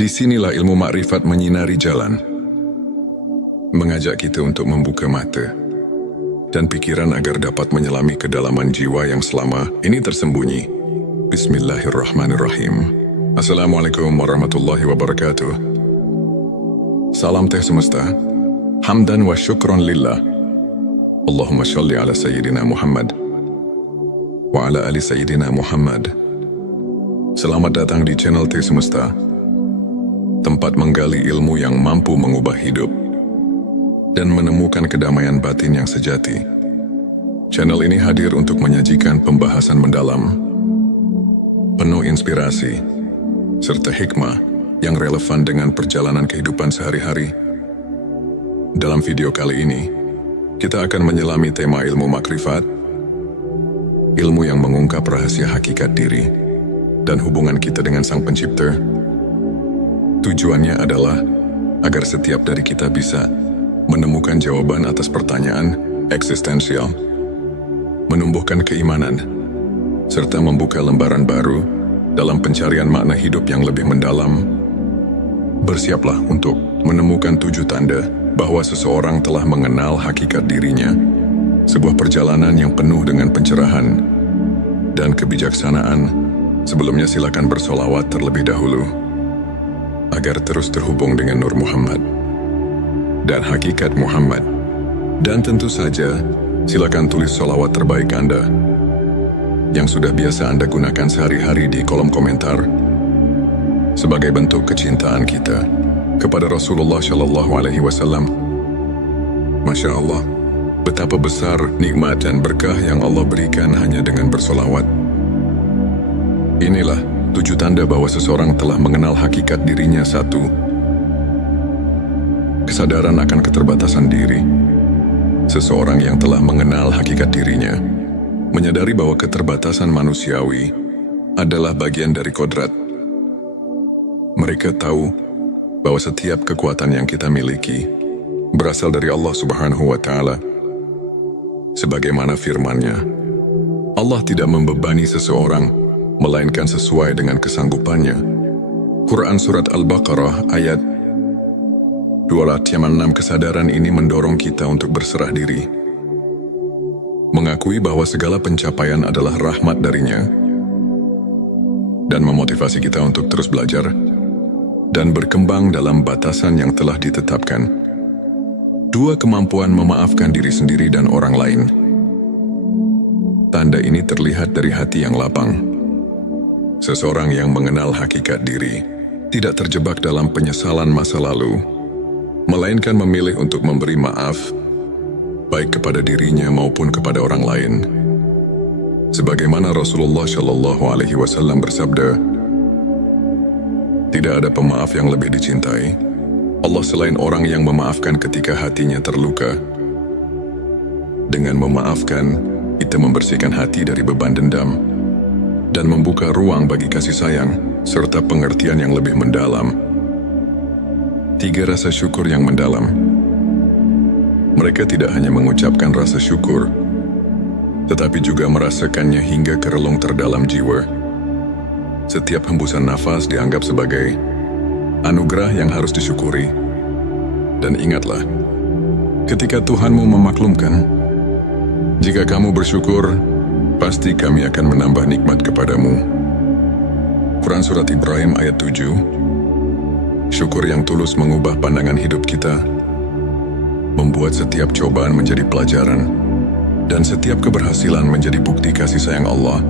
Disinilah ilmu makrifat menyinari jalan, mengajak kita untuk membuka mata dan pikiran agar dapat menyelami kedalaman jiwa yang selama ini tersembunyi. Bismillahirrahmanirrahim. Assalamualaikum warahmatullahi wabarakatuh. Salam teh semesta, hamdan wa syukron lillah. Allahumma sholli ala Sayyidina Muhammad wa ala ali Sayyidina Muhammad. Selamat datang di channel Teh Semesta, tempat menggali ilmu yang mampu mengubah hidup dan menemukan kedamaian batin yang sejati. Channel ini hadir untuk menyajikan pembahasan mendalam, penuh inspirasi, serta hikmah yang relevan dengan perjalanan kehidupan sehari-hari. Dalam video kali ini, kita akan menyelami tema ilmu makrifat, ilmu yang mengungkap rahasia hakikat diri dan hubungan kita dengan Sang Pencipta. Tujuannya adalah agar setiap dari kita bisa menemukan jawaban atas pertanyaan eksistensial, menumbuhkan keimanan, serta membuka lembaran baru dalam pencarian makna hidup yang lebih mendalam. Bersiaplah untuk menemukan 7 tanda bahwa seseorang telah mengenal hakikat dirinya, sebuah perjalanan yang penuh dengan pencerahan dan kebijaksanaan. Sebelumnya silakan bersolawat terlebih dahulu agar terus terhubung dengan Nur Muhammad dan hakikat Muhammad. Dan tentu saja silakan tulis solawat terbaik Anda yang sudah biasa Anda gunakan sehari-hari di kolom komentar sebagai bentuk kecintaan kita kepada Rasulullah Shallallahu Alaihi Wasallam. Masya Allah, betapa besar nikmat dan berkah yang Allah berikan hanya dengan bersolawat. Inilah 7 tanda bahwa seseorang telah mengenal hakikat dirinya. 1. Kesadaran akan keterbatasan diri. Seseorang yang telah mengenal hakikat dirinya menyadari bahwa keterbatasan manusiawi adalah bagian dari kodrat. Mereka tahu bahwa setiap kekuatan yang kita miliki berasal dari Allah Subhanahu wa Ta'ala. Sebagaimana firman-Nya, Allah tidak membebani seseorang melainkan sesuai dengan kesanggupannya. Quran Surat Al-Baqarah ayat 206. Kesadaran ini mendorong kita untuk berserah diri, mengakui bahwa segala pencapaian adalah rahmat darinya, dan memotivasi kita untuk terus belajar dan berkembang dalam batasan yang telah ditetapkan. 2. Kemampuan memaafkan diri sendiri dan orang lain. Tanda ini terlihat dari hati yang lapang. Seseorang yang mengenal hakikat diri tidak terjebak dalam penyesalan masa lalu, melainkan memilih untuk memberi maaf, baik kepada dirinya maupun kepada orang lain. Sebagaimana Rasulullah Shallallahu Alaihi Wasallam bersabda, tidak ada pemaaf yang lebih dicintai Allah selain orang yang memaafkan ketika hatinya terluka. Dengan memaafkan, kita membersihkan hati dari beban dendam dan membuka ruang bagi kasih sayang serta pengertian yang lebih mendalam. 3. Rasa syukur yang mendalam. Mereka tidak hanya mengucapkan rasa syukur, tetapi juga merasakannya hingga ke relung terdalam jiwa. Setiap hembusan nafas dianggap sebagai anugerah yang harus disyukuri. Dan ingatlah, ketika Tuhanmu memaklumkan, jika kamu bersyukur, pasti kami akan menambah nikmat kepadamu. Quran Surat Ibrahim ayat 7. Syukur yang tulus mengubah pandangan hidup kita, membuat setiap cobaan menjadi pelajaran, dan setiap keberhasilan menjadi bukti kasih sayang Allah.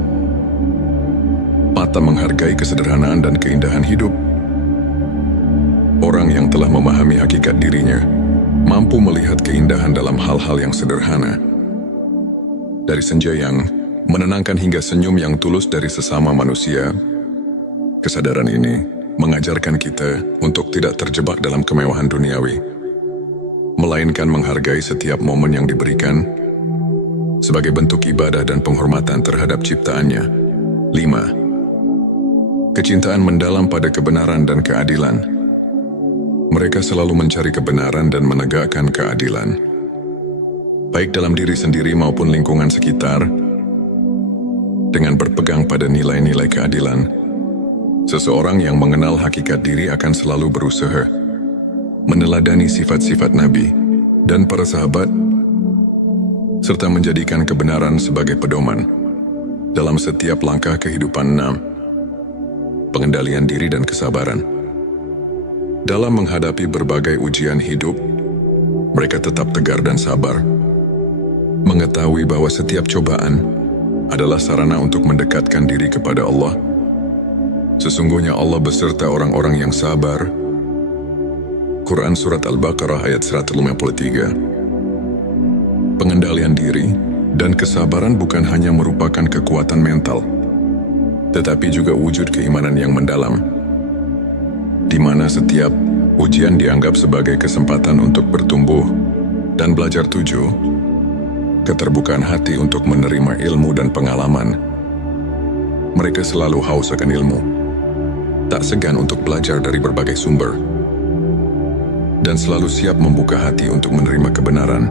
4. Menghargai kesederhanaan dan keindahan hidup. Orang yang telah memahami hakikat dirinya mampu melihat keindahan dalam hal-hal yang sederhana. Dari senja yang menenangkan hingga senyum yang tulus dari sesama manusia. Kesadaran ini mengajarkan kita untuk tidak terjebak dalam kemewahan duniawi, melainkan menghargai setiap momen yang diberikan sebagai bentuk ibadah dan penghormatan terhadap ciptaannya. 5. Kecintaan mendalam pada kebenaran dan keadilan. Mereka selalu mencari kebenaran dan menegakkan keadilan, baik dalam diri sendiri maupun lingkungan sekitar. Dengan berpegang pada nilai-nilai keadilan, Seseorang yang mengenal hakikat diri akan selalu berusaha meneladani sifat-sifat Nabi dan para sahabat, serta menjadikan kebenaran sebagai pedoman dalam setiap langkah kehidupan. 6. Pengendalian diri dan kesabaran. Dalam menghadapi berbagai ujian hidup, mereka tetap tegar dan sabar, mengetahui bahwa setiap cobaan adalah sarana untuk mendekatkan diri kepada Allah. Sesungguhnya Allah beserta orang-orang yang sabar. Quran Surat Al-Baqarah ayat 153. Pengendalian diri dan kesabaran bukan hanya merupakan kekuatan mental, tetapi juga wujud keimanan yang mendalam, di mana setiap ujian dianggap sebagai kesempatan untuk bertumbuh dan belajar. 7. Keterbukaan hati untuk menerima ilmu dan pengalaman. Mereka selalu haus akan ilmu, tak segan untuk belajar dari berbagai sumber, dan selalu siap membuka hati untuk menerima kebenaran,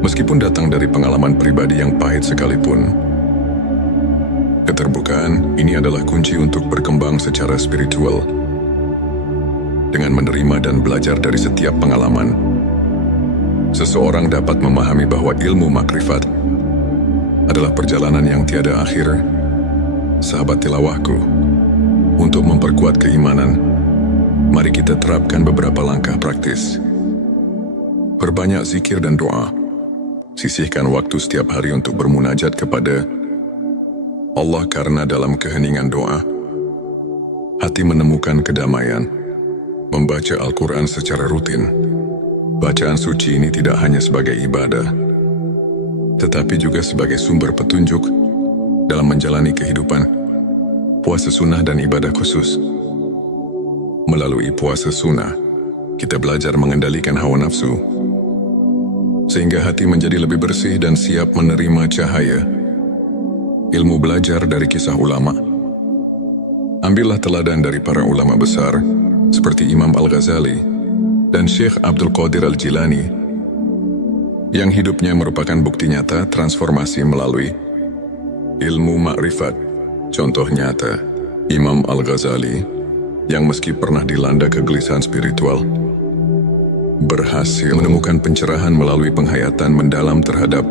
meskipun datang dari pengalaman pribadi yang pahit sekalipun. Keterbukaan ini adalah kunci untuk berkembang secara spiritual. Dengan menerima dan belajar dari setiap pengalaman, seseorang dapat memahami bahwa ilmu makrifat adalah perjalanan yang tiada akhir. Sahabat tilawahku, untuk memperkuat keimanan, mari kita terapkan beberapa langkah praktis. Perbanyak zikir dan doa. Sisihkan waktu setiap hari untuk bermunajat kepada Allah, karena dalam keheningan doa, hati menemukan kedamaian. Membaca Al-Quran secara rutin. Bacaan suci ini tidak hanya sebagai ibadah, tetapi juga sebagai sumber petunjuk dalam menjalani kehidupan. Puasa sunnah dan ibadah khusus. Melalui puasa sunnah, kita belajar mengendalikan hawa nafsu, sehingga hati menjadi lebih bersih dan siap menerima cahaya ilmu. Belajar dari kisah ulama. Ambillah teladan dari para ulama besar seperti Imam Al-Ghazali dan Syekh Abdul Qadir Al-Jilani, yang hidupnya merupakan bukti nyata transformasi melalui ilmu makrifat. Contoh nyata, Imam Al-Ghazali, yang meski pernah dilanda kegelisahan spiritual, berhasil menemukan pencerahan melalui penghayatan mendalam terhadap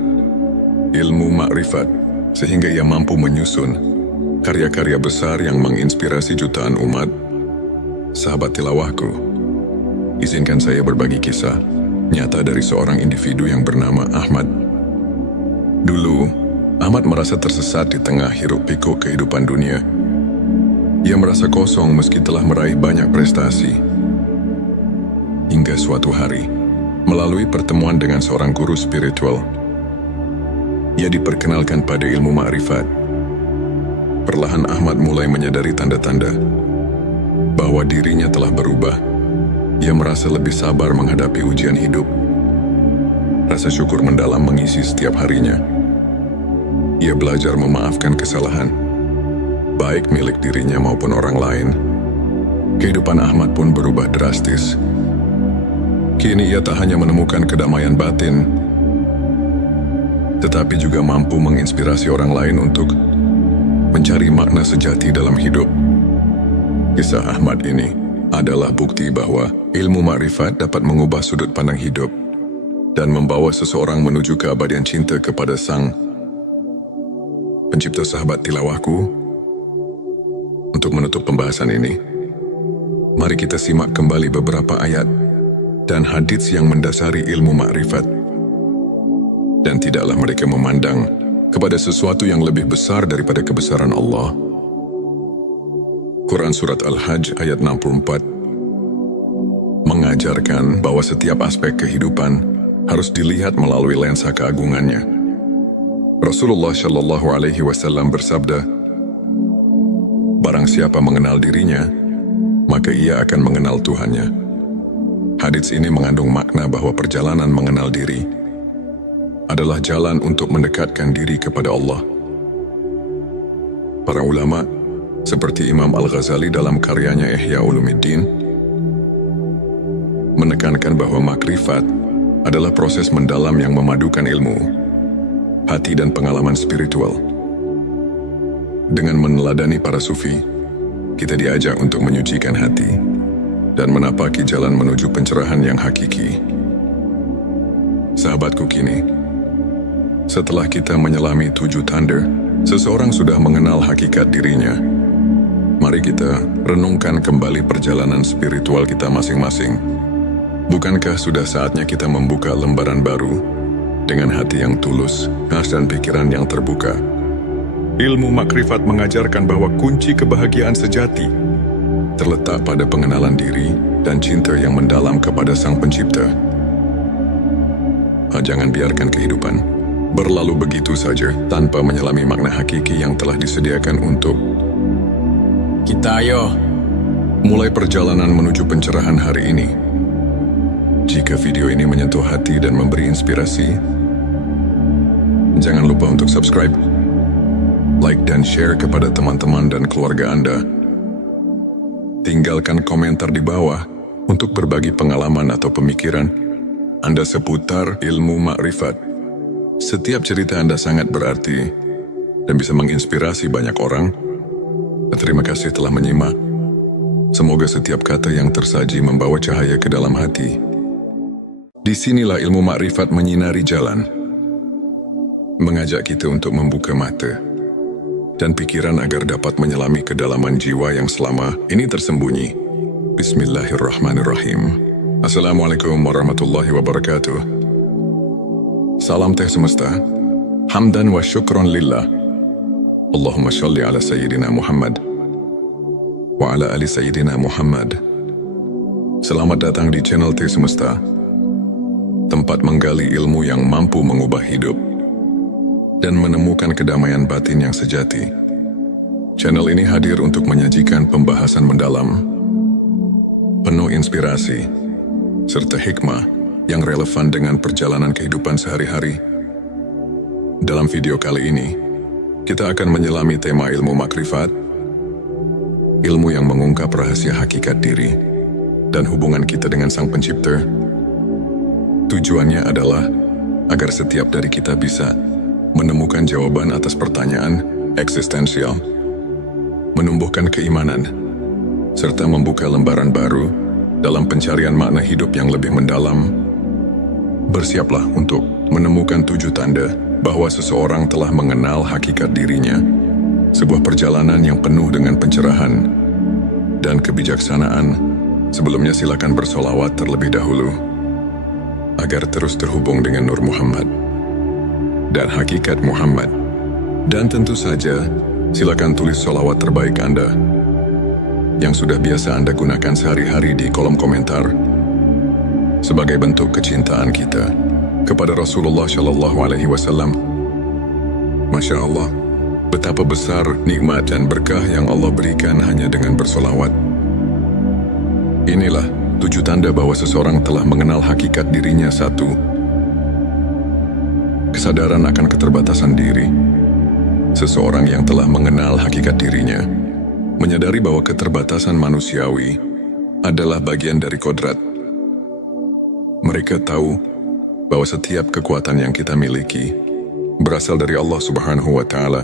ilmu makrifat, sehingga ia mampu menyusun karya-karya besar yang menginspirasi jutaan umat. Sahabat tilawahku, izinkan saya berbagi kisah nyata dari seorang individu yang bernama Ahmad. Dulu, Ahmad merasa tersesat di tengah hiruk-pikuk kehidupan dunia. Ia merasa kosong meski telah meraih banyak prestasi. Hingga suatu hari, melalui pertemuan dengan seorang guru spiritual, ia diperkenalkan pada ilmu makrifat. Perlahan Ahmad mulai menyadari tanda-tanda bahwa dirinya telah berubah. Ia merasa lebih sabar menghadapi ujian hidup. Rasa syukur mendalam mengisi setiap harinya. Ia belajar memaafkan kesalahan, baik milik dirinya maupun orang lain. Kehidupan Ahmad pun berubah drastis. Kini ia tak hanya menemukan kedamaian batin, tetapi juga mampu menginspirasi orang lain untuk mencari makna sejati dalam hidup. Kisah Ahmad ini adalah bukti bahwa ilmu makrifat dapat mengubah sudut pandang hidup dan membawa seseorang menuju keabadian cinta kepada Sang Pencipta. Sahabat tilawahku, untuk menutup pembahasan ini, mari kita simak kembali beberapa ayat dan hadits yang mendasari ilmu makrifat. Dan tidaklah mereka memandang kepada sesuatu yang lebih besar daripada kebesaran Allah. Quran Surat Al-Hajj ayat 64 mengajarkan bahwa setiap aspek kehidupan harus dilihat melalui lensa keagungannya. Rasulullah Shallallahu Alaihi Wasallam bersabda, "Barang siapa mengenal dirinya, maka ia akan mengenal Tuhannya." Hadits ini mengandung makna bahwa perjalanan mengenal diri adalah jalan untuk mendekatkan diri kepada Allah. Para ulama seperti Imam Al-Ghazali dalam karyanya Ihya Ulumuddin menekankan bahwa makrifat adalah proses mendalam yang memadukan ilmu, hati dan pengalaman spiritual. Dengan meneladani para sufi, kita diajak untuk menyucikan hati dan menapaki jalan menuju pencerahan yang hakiki. Sahabatku kini, setelah kita menyelami 7 tanda, seseorang sudah mengenal hakikat dirinya. Mari kita renungkan kembali perjalanan spiritual kita masing-masing. Bukankah sudah saatnya kita membuka lembaran baru dengan hati yang tulus, ikhlas dan pikiran yang terbuka? Ilmu makrifat mengajarkan bahwa kunci kebahagiaan sejati terletak pada pengenalan diri dan cinta yang mendalam kepada Sang Pencipta. Jangan biarkan kehidupan berlalu begitu saja tanpa menyelami makna hakiki yang telah disediakan untuk kita. Ayo, mulai perjalanan menuju pencerahan hari ini. Jika video ini menyentuh hati dan memberi inspirasi, jangan lupa untuk subscribe, like dan share kepada teman-teman dan keluarga Anda. Tinggalkan komentar di bawah untuk berbagi pengalaman atau pemikiran Anda seputar ilmu makrifat. Setiap cerita Anda sangat berarti dan bisa menginspirasi banyak orang. Terima kasih telah menyimak. Semoga setiap kata yang tersaji membawa cahaya ke dalam hati. Disinilah ilmu makrifat menyinari jalan, mengajak kita untuk membuka mata dan pikiran agar dapat menyelami kedalaman jiwa yang selama ini tersembunyi. Bismillahirrahmanirrahim. Assalamualaikum warahmatullahi wabarakatuh. Salam teh semesta. Hamdan wa syukron lillah. Allahumma sholli ala Sayyidina Muhammad wa ala ali Sayyidina Muhammad. Selamat datang di channel Teh Semesta, tempat menggali ilmu yang mampu mengubah hidup dan menemukan kedamaian batin yang sejati. Channel ini hadir untuk menyajikan pembahasan mendalam, penuh inspirasi, serta hikmah yang relevan dengan perjalanan kehidupan sehari-hari. Dalam video kali ini, kita akan menyelami tema ilmu makrifat, ilmu yang mengungkap rahasia hakikat diri dan hubungan kita dengan Sang Pencipta. Tujuannya adalah agar setiap dari kita bisa menemukan jawaban atas pertanyaan eksistensial, menumbuhkan keimanan, serta membuka lembaran baru dalam pencarian makna hidup yang lebih mendalam. Bersiaplah untuk menemukan 7 tanda bahwa seseorang telah mengenal hakikat dirinya. Sebuah perjalanan yang penuh dengan pencerahan dan kebijaksanaan. Sebelumnya silakan bersolawat terlebih dahulu agar terus terhubung dengan Nur Muhammad dan hakikat Muhammad. Dan tentu saja, silakan tulis solawat terbaik Anda yang sudah biasa Anda gunakan sehari-hari di kolom komentar sebagai bentuk kecintaan kita kepada Rasulullah Shallallahu Alaihi Wasallam. Masya Allah, betapa besar nikmat dan berkah yang Allah berikan hanya dengan bersolawat. Inilah 7 tanda bahwa seseorang telah mengenal hakikat dirinya. 1. Kesadaran akan keterbatasan diri. Seseorang yang telah mengenal hakikat dirinya menyadari bahwa keterbatasan manusiawi adalah bagian dari kodrat. Mereka tahu bahwa setiap kekuatan yang kita miliki berasal dari Allah Subhanahu wa Ta'ala.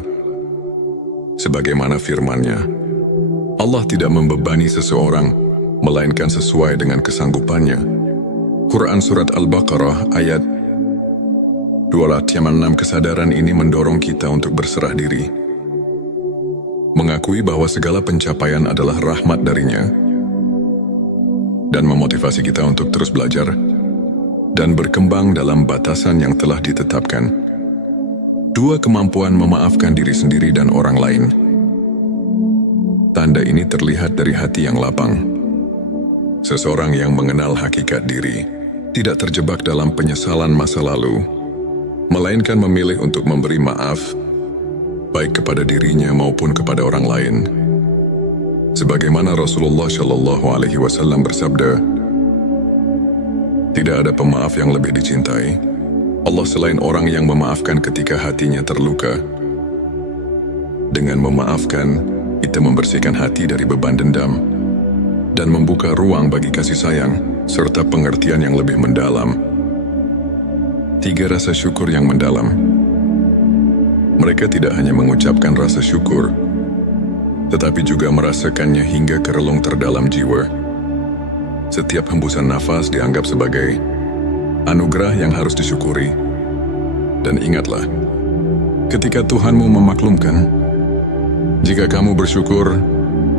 Sebagaimana firman-Nya, Allah tidak membebani seseorang melainkan sesuai dengan kesanggupannya. Quran Surat Al-Baqarah ayat 206. Kesadaran ini mendorong kita untuk berserah diri, mengakui bahwa segala pencapaian adalah rahmat darinya, dan memotivasi kita untuk terus belajar dan berkembang dalam batasan yang telah ditetapkan. 2. Kemampuan memaafkan diri sendiri dan orang lain. Tanda ini terlihat dari hati yang lapang. Seseorang yang mengenal hakikat diri tidak terjebak dalam penyesalan masa lalu, melainkan memilih untuk memberi maaf, baik kepada dirinya maupun kepada orang lain. Sebagaimana Rasulullah Shallallahu Alaihi Wasallam bersabda, tidak ada pemaaf yang lebih dicintai Allah selain orang yang memaafkan ketika hatinya terluka. Dengan memaafkan, kita membersihkan hati dari beban dendam dan membuka ruang bagi kasih sayang serta pengertian yang lebih mendalam. 3. Rasa syukur yang mendalam. Mereka tidak hanya mengucapkan rasa syukur, tetapi juga merasakannya hingga ke relung terdalam jiwa. Setiap hembusan nafas dianggap sebagai anugerah yang harus disyukuri. Dan ingatlah, ketika Tuhanmu memaklumkan, jika kamu bersyukur,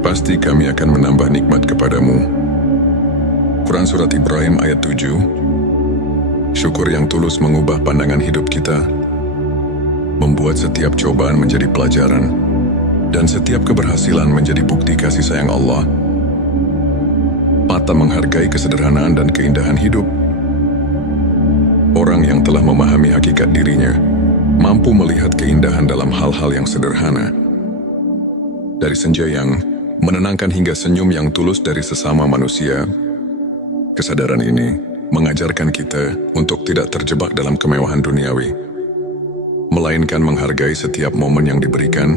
pasti kami akan menambah nikmat kepadamu. Quran Surat Ibrahim ayat 7. Syukur yang tulus mengubah pandangan hidup kita, membuat setiap cobaan menjadi pelajaran, dan setiap keberhasilan menjadi bukti kasih sayang Allah. Mata menghargai kesederhanaan dan keindahan hidup. Orang yang telah memahami hakikat dirinya, mampu melihat keindahan dalam hal-hal yang sederhana. Dari senja yang menenangkan hingga senyum yang tulus dari sesama manusia, kesadaran ini mengajarkan kita untuk tidak terjebak dalam kemewahan duniawi, melainkan menghargai setiap momen yang diberikan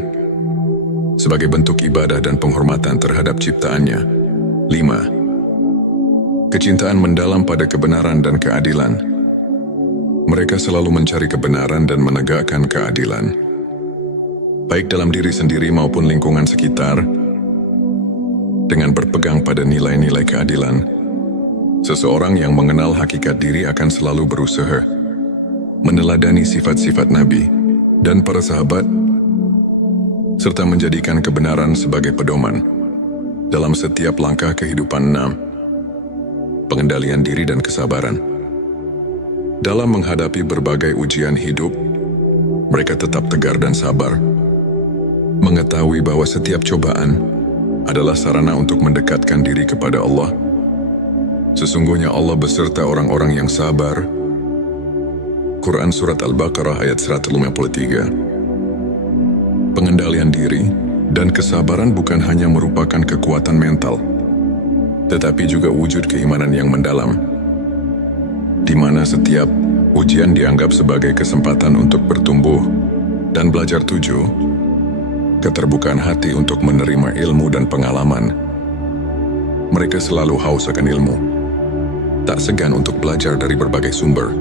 sebagai bentuk ibadah dan penghormatan terhadap ciptaannya. 5. Kecintaan mendalam pada kebenaran dan keadilan. Mereka selalu mencari kebenaran dan menegakkan keadilan, baik dalam diri sendiri maupun lingkungan sekitar. Dengan berpegang pada nilai-nilai keadilan, seseorang yang mengenal hakikat diri akan selalu berusaha meneladani sifat-sifat Nabi dan para sahabat, serta menjadikan kebenaran sebagai pedoman dalam setiap langkah kehidupan. 6. Pengendalian diri dan kesabaran. Dalam menghadapi berbagai ujian hidup, mereka tetap tegar dan sabar, mengetahui bahwa setiap cobaan adalah sarana untuk mendekatkan diri kepada Allah. Sesungguhnya Allah beserta orang-orang yang sabar. Quran Surat Al-Baqarah ayat 153. Pengendalian diri dan kesabaran bukan hanya merupakan kekuatan mental, tetapi juga wujud keimanan yang mendalam, di mana setiap ujian dianggap sebagai kesempatan untuk bertumbuh dan belajar. 7. Keterbukaan hati untuk menerima ilmu dan pengalaman. Mereka selalu haus akan ilmu, tak segan untuk belajar dari berbagai sumber,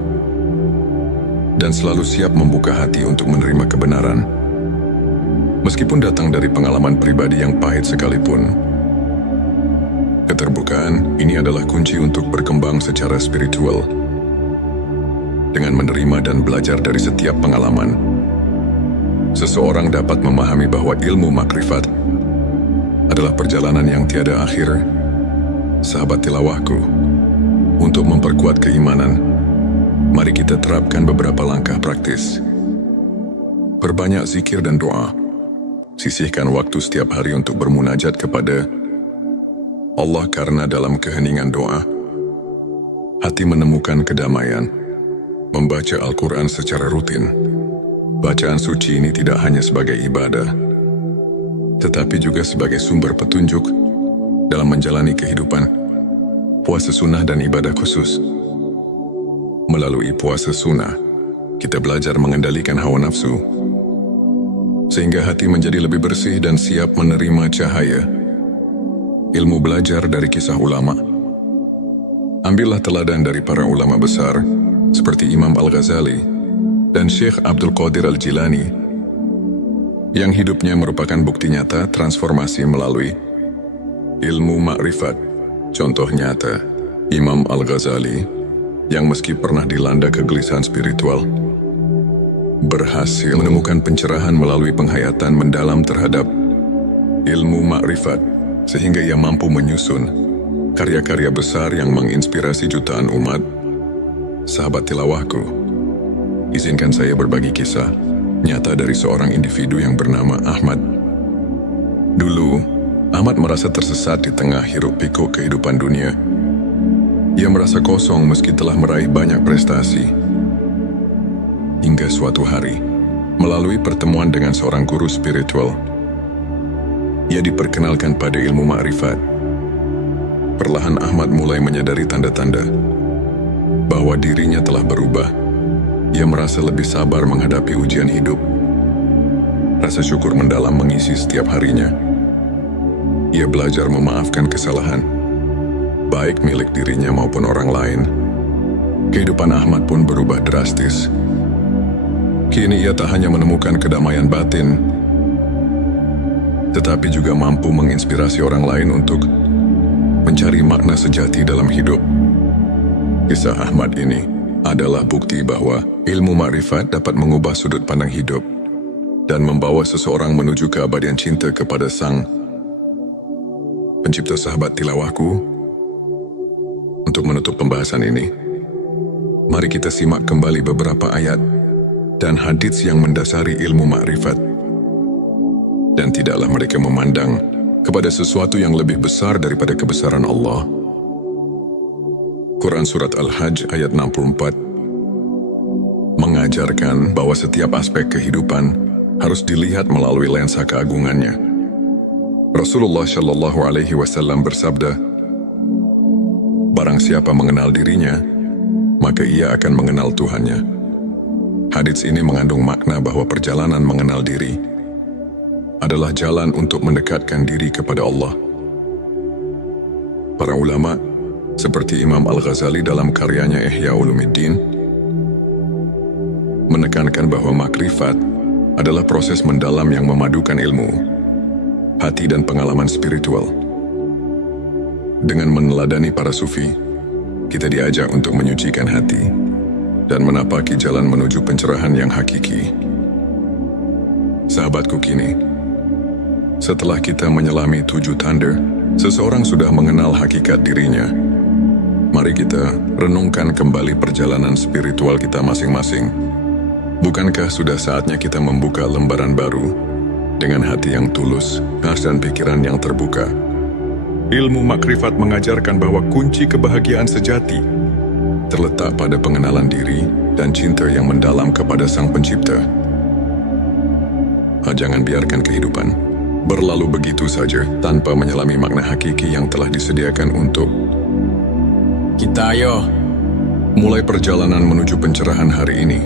dan selalu siap membuka hati untuk menerima kebenaran, meskipun datang dari pengalaman pribadi yang pahit sekalipun. Keterbukaan ini adalah kunci untuk berkembang secara spiritual. Dengan menerima dan belajar dari setiap pengalaman, seseorang dapat memahami bahwa ilmu makrifat adalah perjalanan yang tiada akhir. Sahabat tilawahku, untuk memperkuat keimanan, mari kita terapkan beberapa langkah praktis. Perbanyak zikir dan doa. Sisihkan waktu setiap hari untuk bermunajat kepada Allah, karena dalam keheningan doa, hati menemukan kedamaian. Membaca Al-Quran secara rutin. Bacaan suci ini tidak hanya sebagai ibadah, tetapi juga sebagai sumber petunjuk dalam menjalani kehidupan. Puasa sunnah dan ibadah khusus. Melalui puasa sunnah, kita belajar mengendalikan hawa nafsu, sehingga hati menjadi lebih bersih dan siap menerima cahaya ilmu. Belajar dari kisah ulama. Ambillah teladan dari para ulama besar, seperti Imam Al-Ghazali dan Syekh Abdul Qadir Al-Jilani, yang hidupnya merupakan bukti nyata transformasi melalui ilmu makrifat. Contoh nyata, Imam Al-Ghazali, yang meski pernah dilanda kegelisahan spiritual, berhasil menemukan pencerahan melalui penghayatan mendalam terhadap ilmu makrifat, sehingga ia mampu menyusun karya-karya besar yang menginspirasi jutaan umat. Sahabat tilawahku, izinkan saya berbagi kisah nyata dari seorang individu yang bernama Ahmad. Dulu, Ahmad merasa tersesat di tengah hiruk-pikuk kehidupan dunia. Ia merasa kosong meski telah meraih banyak prestasi. Hingga suatu hari, melalui pertemuan dengan seorang guru spiritual, ia diperkenalkan pada ilmu makrifat. Perlahan Ahmad mulai menyadari tanda-tanda bahwa dirinya telah berubah. Ia merasa lebih sabar menghadapi ujian hidup. Rasa syukur mendalam mengisi setiap harinya. Ia belajar memaafkan kesalahan, baik milik dirinya maupun orang lain. Kehidupan Ahmad pun berubah drastis. Kini ia tak hanya menemukan kedamaian batin, tetapi juga mampu menginspirasi orang lain untuk mencari makna sejati dalam hidup. Kisah Ahmad ini adalah bukti bahwa ilmu makrifat dapat mengubah sudut pandang hidup dan membawa seseorang menuju keabadian cinta kepada Sang Pencipta. Sahabat tilawahku, untuk menutup pembahasan ini, mari kita simak kembali beberapa ayat dan hadits yang mendasari ilmu makrifat. Dan tidaklah mereka memandang kepada sesuatu yang lebih besar daripada kebesaran Allah. Quran Surat Al-Hajj ayat 64 mengajarkan bahwa setiap aspek kehidupan harus dilihat melalui lensa keagungannya. Rasulullah Shallallahu Alaihi Wasallam bersabda, "Barang siapa mengenal dirinya, maka ia akan mengenal Tuhannya." Hadits ini mengandung makna bahwa perjalanan mengenal diri adalah jalan untuk mendekatkan diri kepada Allah. Para ulama, seperti Imam Al-Ghazali dalam karyanya Ihya Ulumuddin, menekankan bahwa makrifat adalah proses mendalam yang memadukan ilmu, hati dan pengalaman spiritual. Dengan meneladani para sufi, kita diajak untuk menyucikan hati dan menapaki jalan menuju pencerahan yang hakiki. Sahabatku, kini setelah kita menyelami 7 tanda, seseorang sudah mengenal hakikat dirinya. Mari kita renungkan kembali perjalanan spiritual kita masing-masing. Bukankah sudah saatnya kita membuka lembaran baru dengan hati yang tulus, dan pikiran yang terbuka? Ilmu makrifat mengajarkan bahwa kunci kebahagiaan sejati terletak pada pengenalan diri dan cinta yang mendalam kepada Sang Pencipta. Jangan biarkan kehidupan berlalu begitu saja tanpa menyelami makna hakiki yang telah disediakan untuk kita. Ayo mulai perjalanan menuju pencerahan hari ini.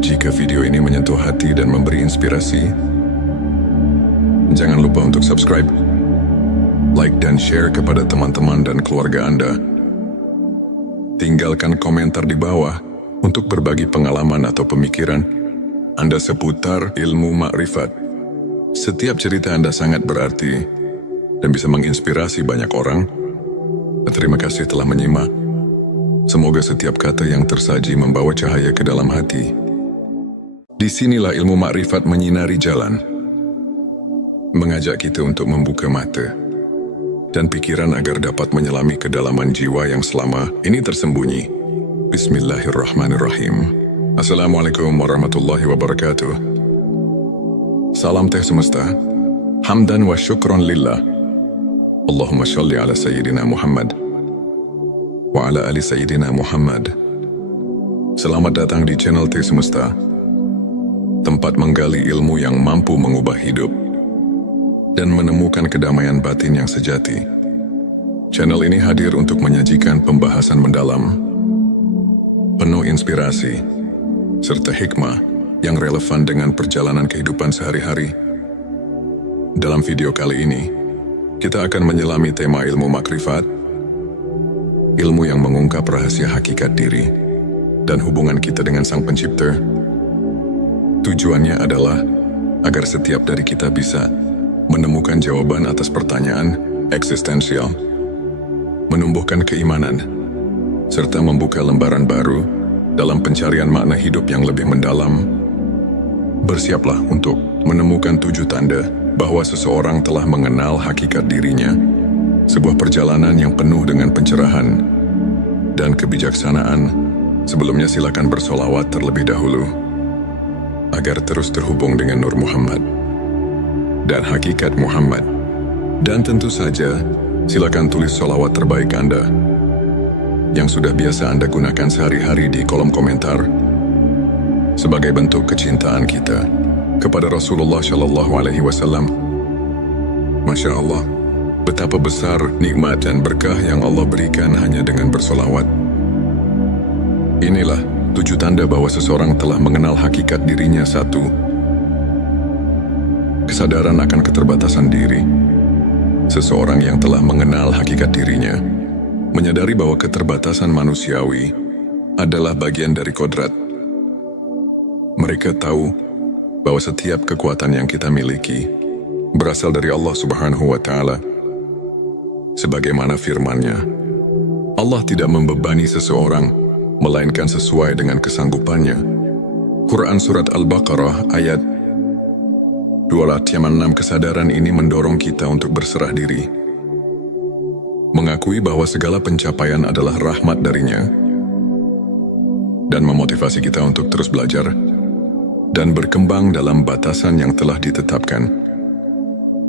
Jika video ini menyentuh hati dan memberi inspirasi, jangan lupa untuk subscribe, like dan share kepada teman-teman dan keluarga Anda. Tinggalkan komentar di bawah untuk berbagi pengalaman atau pemikiran Anda seputar ilmu makrifat. Setiap cerita Anda sangat berarti dan bisa menginspirasi banyak orang. Terima kasih telah menyimak. Semoga setiap kata yang tersaji membawa cahaya ke dalam hati. Disinilah ilmu makrifat menyinari jalan, mengajak kita untuk membuka mata dan pikiran agar dapat menyelami kedalaman jiwa yang selama ini tersembunyi. Bismillahirrahmanirrahim. Assalamualaikum warahmatullahi wabarakatuh. Salam teh semesta, hamdan wa syukron lillah. Allahumma sholli ala Sayyidina Muhammad wa ala ali Sayyidina Muhammad. Selamat datang di channel Teh Semesta, tempat menggali ilmu yang mampu mengubah hidup dan menemukan kedamaian batin yang sejati. Channel ini hadir untuk menyajikan pembahasan mendalam, penuh inspirasi, serta hikmah yang relevan dengan perjalanan kehidupan sehari-hari. Dalam video kali ini, kita akan menyelami tema ilmu makrifat, ilmu yang mengungkap rahasia hakikat diri dan hubungan kita dengan Sang Pencipta. Tujuannya adalah agar setiap dari kita bisa menemukan jawaban atas pertanyaan eksistensial, menumbuhkan keimanan, serta membuka lembaran baru dalam pencarian makna hidup yang lebih mendalam. Bersiaplah untuk menemukan 7 tanda bahwa seseorang telah mengenal hakikat dirinya, sebuah perjalanan yang penuh dengan pencerahan dan kebijaksanaan. Sebelumnya silakan bersolawat terlebih dahulu, agar terus terhubung dengan Nur Muhammad dan hakikat Muhammad. Dan tentu saja, silakan tulis solawat terbaik Anda yang sudah biasa Anda gunakan sehari-hari di kolom komentar, sebagai bentuk kecintaan kita kepada Rasulullah Shallallahu Alaihi Wasallam. Masya Allah, betapa besar nikmat dan berkah yang Allah berikan hanya dengan bersolawat. Inilah 7 tanda bahwa seseorang telah mengenal hakikat dirinya. 1. Kesadaran akan keterbatasan diri. Seseorang yang telah mengenal hakikat dirinya menyadari bahwa keterbatasan manusiawi adalah bagian dari kodrat. Mereka tahu bahwa setiap kekuatan yang kita miliki berasal dari Allah Subhanahu wa Ta'ala. Sebagaimana firman-Nya, Allah tidak membebani seseorang, melainkan sesuai dengan kesanggupannya. Quran Surat Al-Baqarah ayat 286. Kesadaran ini mendorong kita untuk berserah diri, mengakui bahwa segala pencapaian adalah rahmat darinya, dan memotivasi kita untuk terus belajar dan berkembang dalam batasan yang telah ditetapkan.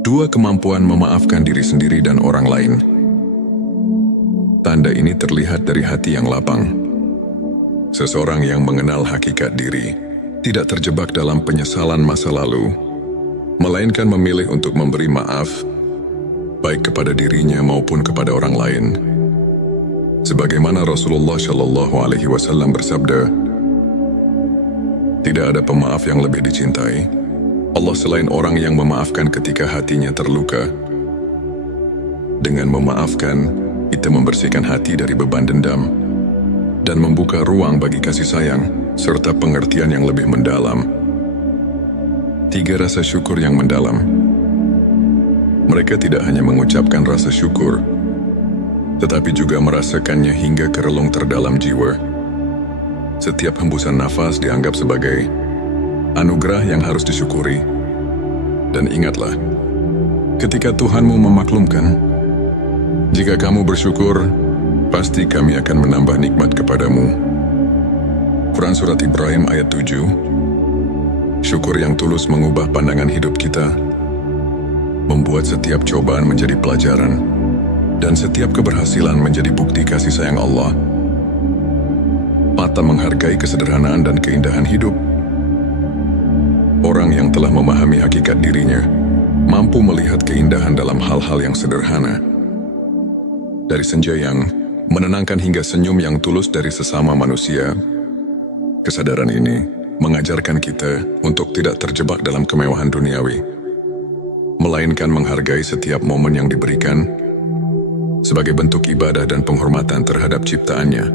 2. Kemampuan memaafkan diri sendiri dan orang lain. Tanda ini terlihat dari hati yang lapang. Seseorang yang mengenal hakikat diri tidak terjebak dalam penyesalan masa lalu, melainkan memilih untuk memberi maaf, baik kepada dirinya maupun kepada orang lain. Sebagaimana Rasulullah Shallallahu Alaihi Wasallam bersabda, tidak ada pemaaf yang lebih dicintai Allah selain orang yang memaafkan ketika hatinya terluka. Dengan memaafkan, kita membersihkan hati dari beban dendam dan membuka ruang bagi kasih sayang serta pengertian yang lebih mendalam. 3. Rasa syukur yang mendalam. Mereka tidak hanya mengucapkan rasa syukur, tetapi juga merasakannya hingga ke relung terdalam jiwa. Setiap hembusan nafas dianggap sebagai anugerah yang harus disyukuri. Dan ingatlah, ketika Tuhanmu memaklumkan, jika kamu bersyukur, pasti kami akan menambah nikmat kepadamu. Quran Surat Ibrahim ayat 7. Syukur yang tulus mengubah pandangan hidup kita, membuat setiap cobaan menjadi pelajaran, dan setiap keberhasilan menjadi bukti kasih sayang Allah. 4. Menghargai kesederhanaan dan keindahan hidup. Orang yang telah memahami hakikat dirinya mampu melihat keindahan dalam hal-hal yang sederhana. Dari senja yang menenangkan hingga senyum yang tulus dari sesama manusia. Kesadaran ini mengajarkan kita untuk tidak terjebak dalam kemewahan duniawi, melainkan menghargai setiap momen yang diberikan sebagai bentuk ibadah dan penghormatan terhadap ciptaannya.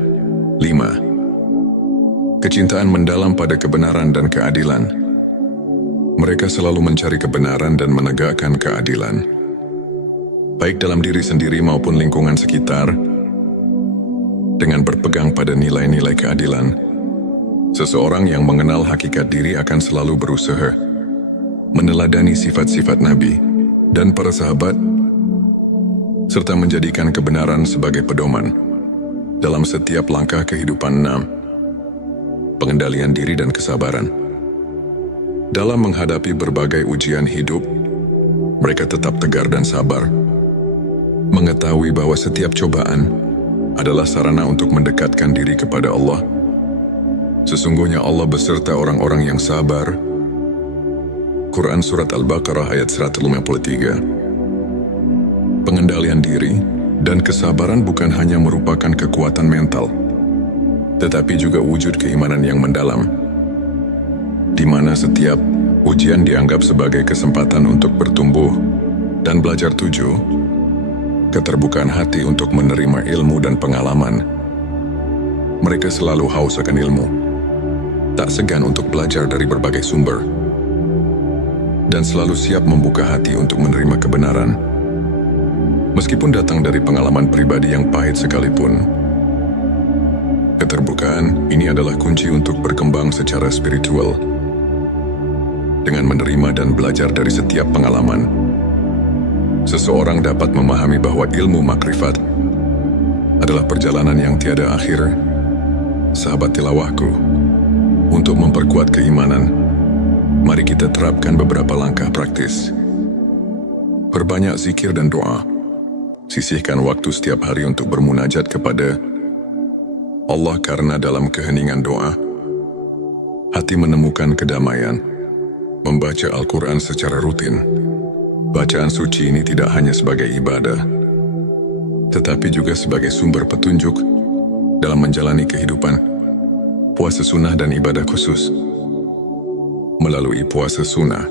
5. Kecintaan mendalam pada kebenaran dan keadilan. Mereka selalu mencari kebenaran dan menegakkan keadilan, baik dalam diri sendiri maupun lingkungan sekitar. Dengan berpegang pada nilai-nilai keadilan, seseorang yang mengenal hakikat diri akan selalu berusaha meneladani sifat-sifat Nabi dan para sahabat, serta menjadikan kebenaran sebagai pedoman dalam setiap langkah kehidupan. 6. Pengendalian diri dan kesabaran. Dalam menghadapi berbagai ujian hidup, mereka tetap tegar dan sabar, mengetahui bahwa setiap cobaan adalah sarana untuk mendekatkan diri kepada Allah. Sesungguhnya Allah beserta orang-orang yang sabar. Quran Surat Al-Baqarah ayat 153. Pengendalian diri dan kesabaran bukan hanya merupakan kekuatan mental, tetapi juga wujud keimanan yang mendalam, di mana setiap ujian dianggap sebagai kesempatan untuk bertumbuh dan belajar. 7. Keterbukaan hati untuk menerima ilmu dan pengalaman. Mereka selalu haus akan ilmu, tak segan untuk belajar dari berbagai sumber, dan selalu siap membuka hati untuk menerima kebenaran, meskipun datang dari pengalaman pribadi yang pahit sekalipun. Keterbukaan ini adalah kunci untuk berkembang secara spiritual. Dengan menerima dan belajar dari setiap pengalaman, seseorang dapat memahami bahwa ilmu makrifat adalah perjalanan yang tiada akhir. Sahabat tilawahku, untuk memperkuat keimanan, mari kita terapkan beberapa langkah praktis. Perbanyak zikir dan doa. Sisihkan waktu setiap hari untuk bermunajat kepada Allah, karena dalam keheningan doa, hati menemukan kedamaian. Membaca Al-Quran secara rutin. Bacaan suci ini tidak hanya sebagai ibadah, tetapi juga sebagai sumber petunjuk dalam menjalani kehidupan. Puasa sunnah dan ibadah khusus. Melalui puasa sunnah,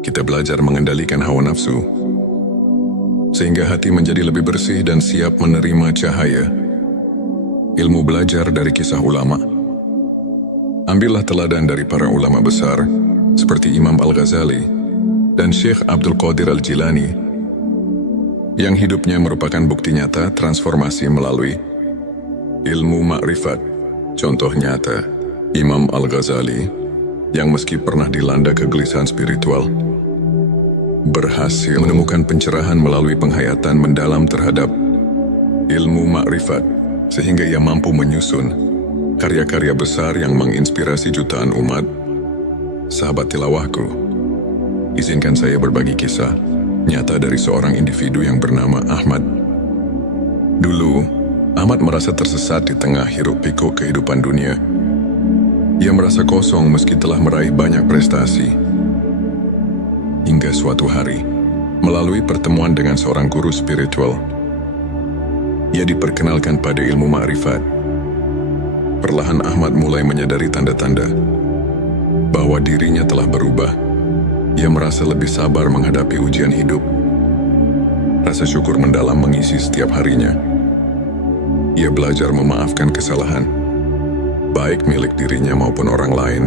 kita belajar mengendalikan hawa nafsu, sehingga hati menjadi lebih bersih dan siap menerima cahaya ilmu. Belajar dari kisah ulama. Ambillah teladan dari para ulama besar, seperti Imam Al-Ghazali, dan Syekh Abdul Qadir Al-Jilani, yang hidupnya merupakan bukti nyata transformasi melalui ilmu makrifat. Contoh nyata, Imam Al-Ghazali, yang meski pernah dilanda kegelisahan spiritual, berhasil menemukan pencerahan melalui penghayatan mendalam terhadap ilmu makrifat, sehingga ia mampu menyusun karya-karya besar yang menginspirasi jutaan umat. Sahabat tilawahku, izinkan saya berbagi kisah nyata dari seorang individu yang bernama Ahmad. Dulu, Ahmad merasa tersesat di tengah hiruk-pikuk kehidupan dunia. Ia merasa kosong meski telah meraih banyak prestasi. Hingga suatu hari, melalui pertemuan dengan seorang guru spiritual, ia diperkenalkan pada ilmu ma'rifat. Perlahan Ahmad mulai menyadari tanda-tanda bahwa dirinya telah berubah. Ia merasa lebih sabar menghadapi ujian hidup. Rasa syukur mendalam mengisi setiap harinya. Ia belajar memaafkan kesalahan, baik milik dirinya maupun orang lain.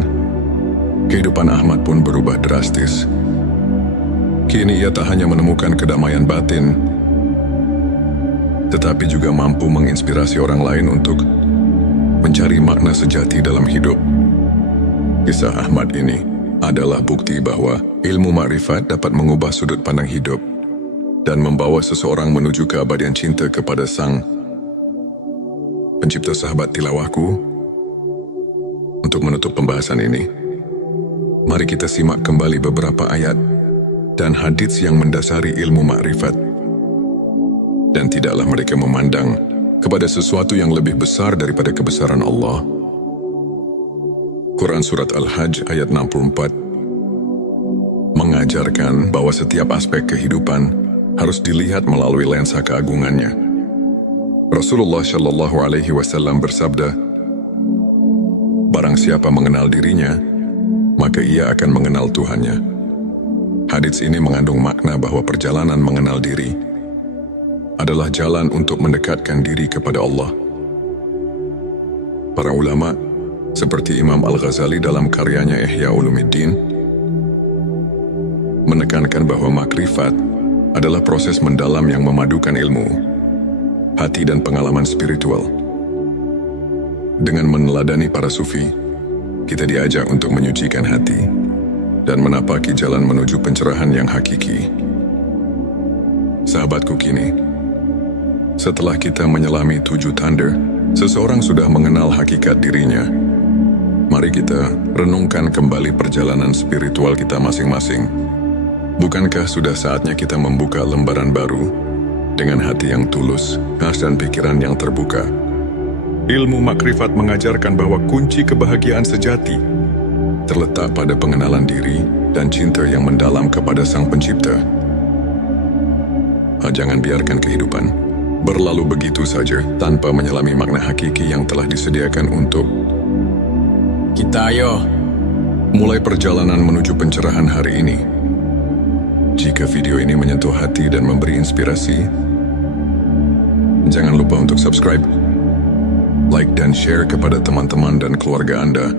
Kehidupan Ahmad pun berubah drastis. Kini ia tak hanya menemukan kedamaian batin, tetapi juga mampu menginspirasi orang lain untuk mencari makna sejati dalam hidup. Kisah Ahmad ini adalah bukti bahwa ilmu makrifat dapat mengubah sudut pandang hidup dan membawa seseorang menuju keabadian cinta kepada Sang Pencipta. Sahabat tilawahku, untuk menutup pembahasan ini, mari kita simak kembali beberapa ayat dan hadits yang mendasari ilmu makrifat. Dan tidaklah mereka memandang kepada sesuatu yang lebih besar daripada kebesaran Allah. Quran Surat Al-Hajj ayat 64 mengajarkan bahwa setiap aspek kehidupan harus dilihat melalui lensa keagungannya. Rasulullah Shallallahu Alaihi Wasallam bersabda, "Barang siapa mengenal dirinya, maka ia akan mengenal Tuhannya." Hadits ini mengandung makna bahwa perjalanan mengenal diri adalah jalan untuk mendekatkan diri kepada Allah. Para ulama seperti Imam Al-Ghazali dalam karyanya Ihya Ulumuddin menekankan bahwa makrifat adalah proses mendalam yang memadukan ilmu, hati dan pengalaman spiritual. Dengan meneladani para sufi, kita diajak untuk menyucikan hati dan menapaki jalan menuju pencerahan yang hakiki. Sahabatku, kini setelah kita menyelami 7 tanda, seseorang sudah mengenal hakikat dirinya. Mari kita renungkan kembali perjalanan spiritual kita masing-masing. Bukankah sudah saatnya kita membuka lembaran baru dengan hati yang tulus, dan pikiran yang terbuka? Ilmu makrifat mengajarkan bahwa kunci kebahagiaan sejati terletak pada pengenalan diri dan cinta yang mendalam kepada Sang Pencipta. Jangan biarkan kehidupan berlalu begitu saja tanpa menyelami makna hakiki yang telah disediakan untuk kita. Ayo mulai perjalanan menuju pencerahan hari ini. Jika video ini menyentuh hati dan memberi inspirasi, jangan lupa untuk subscribe, like dan share kepada teman-teman dan keluarga Anda.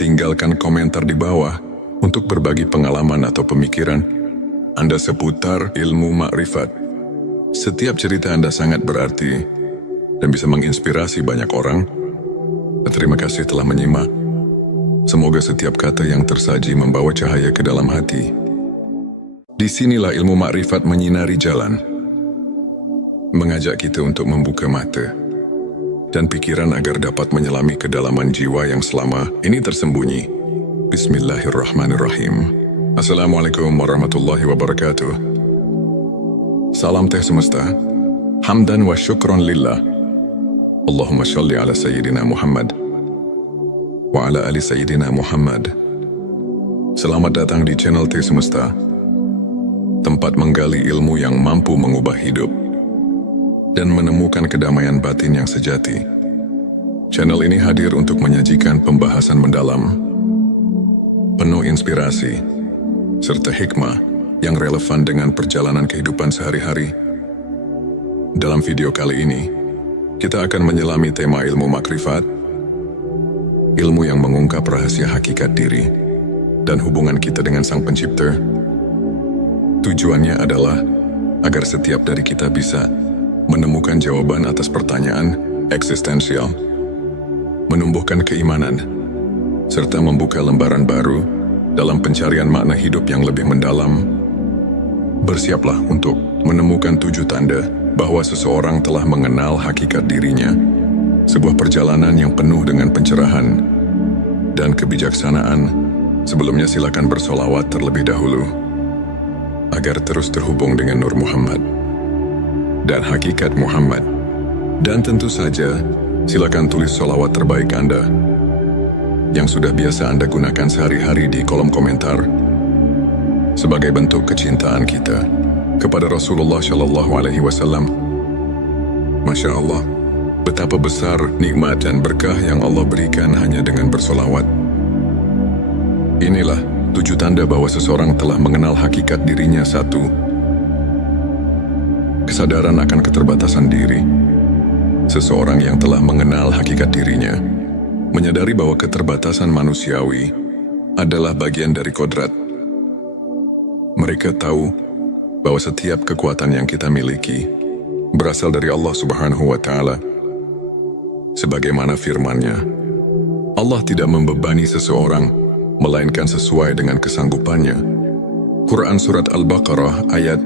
Tinggalkan komentar di bawah untuk berbagi pengalaman atau pemikiran Anda seputar ilmu makrifat. Setiap cerita Anda sangat berarti dan bisa menginspirasi banyak orang. Terima kasih telah menyimak. Semoga setiap kata yang tersaji membawa cahaya ke dalam hati. Disinilah ilmu makrifat menyinari jalan, mengajak kita untuk membuka mata dan pikiran agar dapat menyelami kedalaman jiwa yang selama ini tersembunyi. Bismillahirrahmanirrahim. Assalamualaikum warahmatullahi wabarakatuh. Salam teh semesta. Hamdan wa syukron lillah. Allahumma sholli ala Sayyidina Muhammad wa ala ali Sayyidina Muhammad. Selamat datang di channel Teh Semesta, tempat menggali ilmu yang mampu mengubah hidup dan menemukan kedamaian batin yang sejati. Channel ini hadir untuk menyajikan pembahasan mendalam, penuh inspirasi, serta hikmah yang relevan dengan perjalanan kehidupan sehari-hari. Dalam video kali ini, kita akan menyelami tema ilmu makrifat, ilmu yang mengungkap rahasia hakikat diri dan hubungan kita dengan Sang Pencipta. Tujuannya adalah agar setiap dari kita bisa menemukan jawaban atas pertanyaan eksistensial, menumbuhkan keimanan, serta membuka lembaran baru dalam pencarian makna hidup yang lebih mendalam. Bersiaplah untuk menemukan 7 tanda bahwa seseorang telah mengenal hakikat dirinya, sebuah perjalanan yang penuh dengan pencerahan dan kebijaksanaan. Sebelumnya silakan bersolawat terlebih dahulu, agar terus terhubung dengan Nur Muhammad dan hakikat Muhammad. Dan tentu saja, silakan tulis solawat terbaik Anda yang sudah biasa Anda gunakan sehari-hari di kolom komentar sebagai bentuk kecintaan kita kepada Rasulullah Shallallahu Alaihi Wasallam. Masya Allah, betapa besar nikmat dan berkah yang Allah berikan hanya dengan bersolawat. Inilah 7 tanda bahwa seseorang telah mengenal hakikat dirinya. 1. Kesadaran akan keterbatasan diri. Seseorang yang telah mengenal hakikat dirinya menyadari bahwa keterbatasan manusiawi adalah bagian dari kodrat. Mereka tahu bahwa setiap kekuatan yang kita miliki berasal dari Allah Subhanahu wa Ta'ala. Sebagaimana firman-Nya, Allah tidak membebani seseorang melainkan sesuai dengan kesanggupannya. Quran Surat Al-Baqarah ayat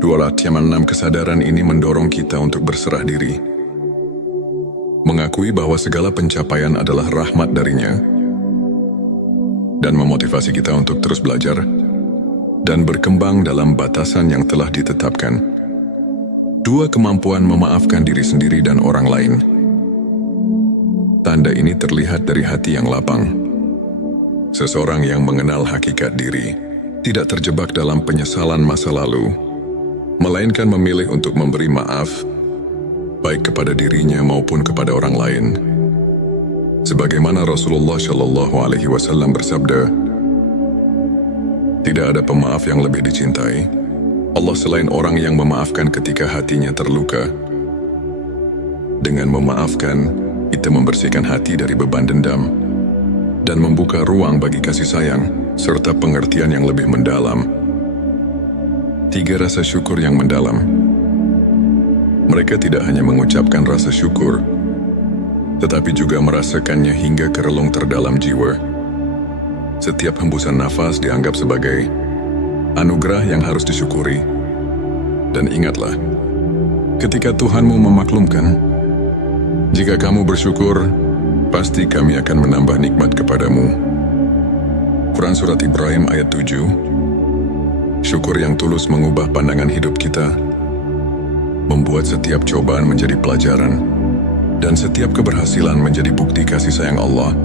206. Kesadaran ini mendorong kita untuk berserah diri, mengakui bahwa segala pencapaian adalah rahmat darinya, dan memotivasi kita untuk terus belajar dan berkembang dalam batasan yang telah ditetapkan. 2. Kemampuan memaafkan diri sendiri dan orang lain. Tanda ini terlihat dari hati yang lapang. Seseorang yang mengenal hakikat diri tidak terjebak dalam penyesalan masa lalu, melainkan memilih untuk memberi maaf, baik kepada dirinya maupun kepada orang lain. Sebagaimana Rasulullah Shallallahu Alaihi Wasallam bersabda, tidak ada pemaaf yang lebih dicintai Allah selain orang yang memaafkan ketika hatinya terluka. Dengan memaafkan, kita membersihkan hati dari beban dendam dan membuka ruang bagi kasih sayang serta pengertian yang lebih mendalam. 3. Rasa syukur yang mendalam. Mereka tidak hanya mengucapkan rasa syukur, tetapi juga merasakannya hingga ke relung terdalam jiwa. Setiap hembusan nafas dianggap sebagai anugerah yang harus disyukuri. Dan ingatlah, ketika Tuhanmu memaklumkan, jika kamu bersyukur, pasti kami akan menambah nikmat kepadamu. Quran Surat Ibrahim ayat 7. Syukur yang tulus mengubah pandangan hidup kita, membuat setiap cobaan menjadi pelajaran, dan setiap keberhasilan menjadi bukti kasih sayang Allah.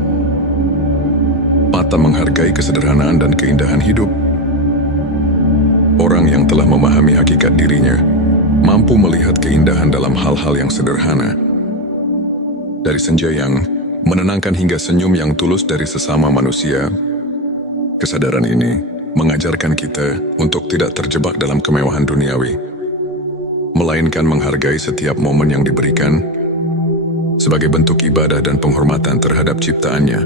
4. Menghargai kesederhanaan dan keindahan hidup. Orang yang telah memahami hakikat dirinya mampu melihat keindahan dalam hal-hal yang sederhana. Dari senja yang menenangkan hingga senyum yang tulus dari sesama manusia. Kesadaran ini mengajarkan kita untuk tidak terjebak dalam kemewahan duniawi, melainkan menghargai setiap momen yang diberikan sebagai bentuk ibadah dan penghormatan terhadap ciptaannya.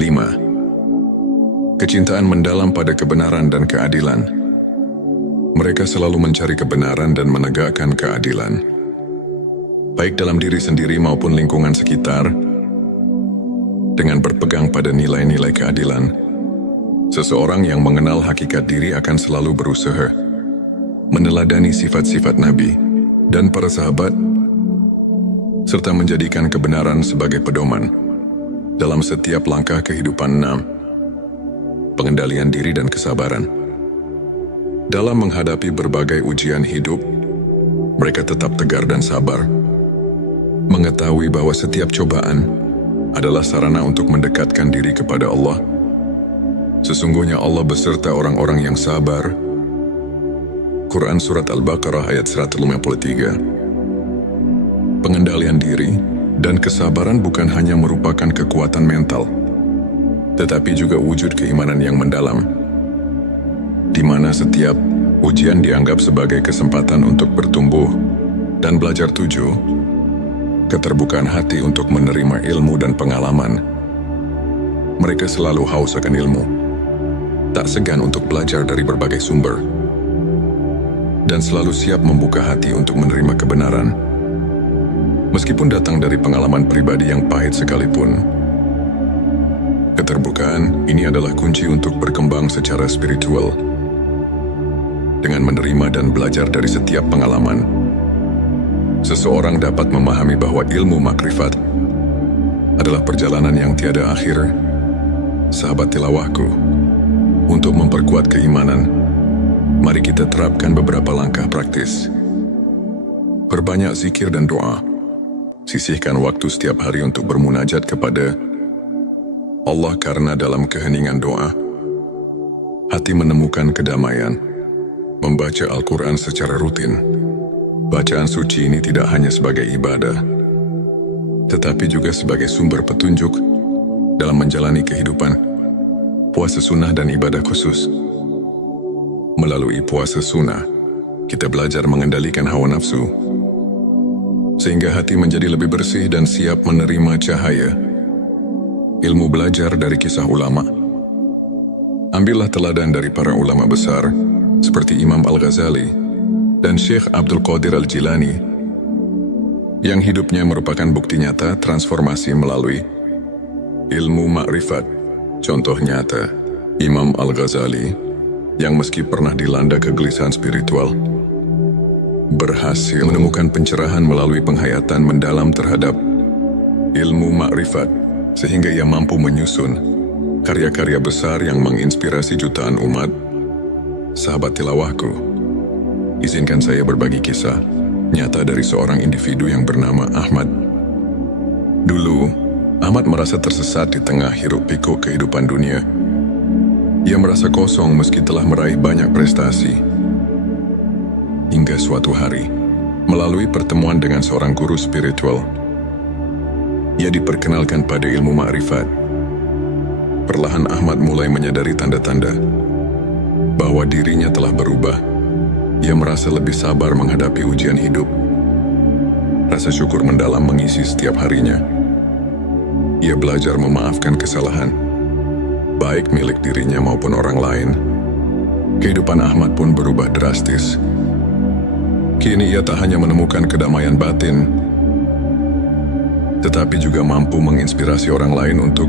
5. Kecintaan mendalam pada kebenaran dan keadilan. Mereka selalu mencari kebenaran dan menegakkan keadilan, baik dalam diri sendiri maupun lingkungan sekitar. Dengan berpegang pada nilai-nilai keadilan, seseorang yang mengenal hakikat diri akan selalu berusaha meneladani sifat-sifat Nabi dan para sahabat, serta menjadikan kebenaran sebagai pedoman dalam setiap langkah kehidupan. 6. Pengendalian diri dan kesabaran. Dalam menghadapi berbagai ujian hidup, mereka tetap tegar dan sabar, mengetahui bahwa setiap cobaan adalah sarana untuk mendekatkan diri kepada Allah. Sesungguhnya Allah beserta orang-orang yang sabar. Quran Surat Al-Baqarah ayat 153. Pengendalian diri dan kesabaran bukan hanya merupakan kekuatan mental, tetapi juga wujud keimanan yang mendalam, di mana setiap ujian dianggap sebagai kesempatan untuk bertumbuh dan belajar. 7. Keterbukaan hati untuk menerima ilmu dan pengalaman. Mereka selalu haus akan ilmu, tak segan untuk belajar dari berbagai sumber, dan selalu siap membuka hati untuk menerima kebenaran. Meskipun datang dari pengalaman pribadi yang pahit sekalipun, keterbukaan ini adalah kunci untuk berkembang secara spiritual. Dengan menerima dan belajar dari setiap pengalaman, seseorang dapat memahami bahwa ilmu makrifat adalah perjalanan yang tiada akhir. Sahabat tilawahku, untuk memperkuat keimanan, mari kita terapkan beberapa langkah praktis. Perbanyak zikir dan doa. Sisihkan waktu setiap hari untuk bermunajat kepada Allah, karena dalam keheningan doa, hati menemukan kedamaian. Membaca Al-Quran secara rutin. Bacaan suci ini tidak hanya sebagai ibadah, tetapi juga sebagai sumber petunjuk dalam menjalani kehidupan. Puasa sunnah dan ibadah khusus. Melalui puasa sunnah, kita belajar mengendalikan hawa nafsu, sehingga hati menjadi lebih bersih dan siap menerima cahaya ilmu. Belajar dari kisah ulama. Ambillah teladan dari para ulama besar seperti Imam Al-Ghazali dan Syekh Abdul Qadir Al-Jilani, yang hidupnya merupakan bukti nyata transformasi melalui ilmu makrifat. Contoh nyata, Imam Al-Ghazali, yang meski pernah dilanda kegelisahan spiritual, berhasil menemukan pencerahan melalui penghayatan mendalam terhadap ilmu makrifat, sehingga ia mampu menyusun karya-karya besar yang menginspirasi jutaan umat. Sahabat tilawahku, izinkan saya berbagi kisah nyata dari seorang individu yang bernama Ahmad. Dulu, Ahmad merasa tersesat di tengah hiruk-pikuk kehidupan dunia. Ia merasa kosong meski telah meraih banyak prestasi. Hingga suatu hari, melalui pertemuan dengan seorang guru spiritual, ia diperkenalkan pada ilmu makrifat. Perlahan Ahmad mulai menyadari tanda-tanda bahwa dirinya telah berubah. Ia merasa lebih sabar menghadapi ujian hidup. Rasa syukur mendalam mengisi setiap harinya. Ia belajar memaafkan kesalahan, baik milik dirinya maupun orang lain. Kehidupan Ahmad pun berubah drastis. Kini ia tak hanya menemukan kedamaian batin, tetapi juga mampu menginspirasi orang lain untuk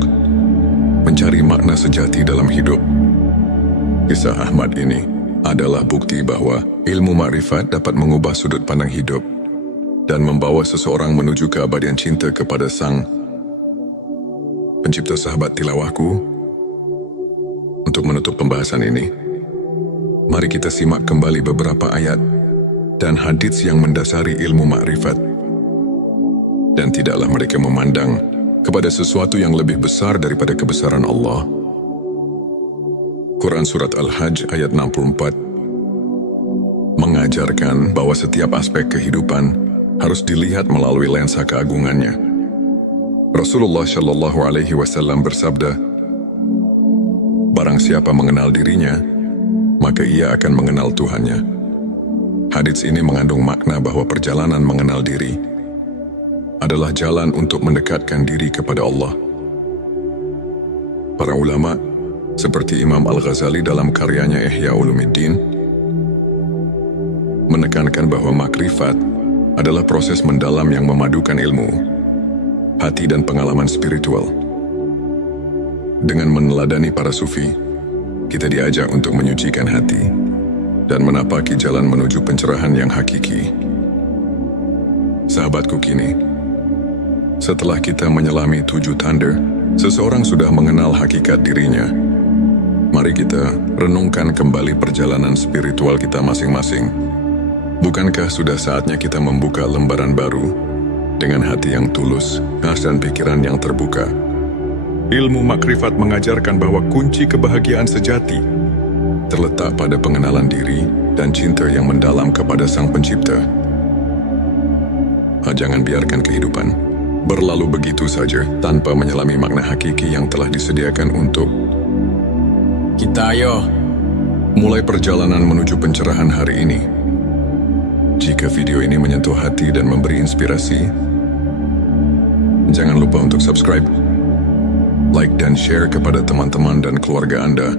mencari makna sejati dalam hidup. Kisah Ahmad ini adalah bukti bahwa ilmu makrifat dapat mengubah sudut pandang hidup dan membawa seseorang menuju keabadian cinta kepada Sang Pencipta. Sahabat tilawahku, untuk menutup pembahasan ini, mari kita simak kembali beberapa ayat dan hadits yang mendasari ilmu makrifat. Dan tidaklah mereka memandang kepada sesuatu yang lebih besar daripada kebesaran Allah. Quran Surat Al-Hajj ayat 64 mengajarkan bahwa setiap aspek kehidupan harus dilihat melalui lensa keagungannya. Rasulullah Shallallahu Alaihi Wasallam bersabda, "Barang siapa mengenal dirinya, maka ia akan mengenal Tuhannya." Hadits ini mengandung makna bahwa perjalanan mengenal diri adalah jalan untuk mendekatkan diri kepada Allah. Para ulama seperti Imam Al-Ghazali dalam karyanya Ihya Ulumuddin menekankan bahwa makrifat adalah proses mendalam yang memadukan ilmu, hati dan pengalaman spiritual. Dengan meneladani para sufi, kita diajak untuk menyucikan hati dan menapaki jalan menuju pencerahan yang hakiki. Sahabatku, kini setelah kita menyelami 7 tanda, seseorang sudah mengenal hakikat dirinya. Mari kita renungkan kembali perjalanan spiritual kita masing-masing. Bukankah sudah saatnya kita membuka lembaran baru dengan hati yang tulus, dan pikiran yang terbuka? Ilmu makrifat mengajarkan bahwa kunci kebahagiaan sejati terletak pada pengenalan diri dan cinta yang mendalam kepada Sang Pencipta. Jangan biarkan kehidupan berlalu begitu saja tanpa menyelami makna hakiki yang telah disediakan untuk kita. Ayo, mulai perjalanan menuju pencerahan hari ini. Jika video ini menyentuh hati dan memberi inspirasi, jangan lupa untuk subscribe, like dan share kepada teman-teman dan keluarga Anda.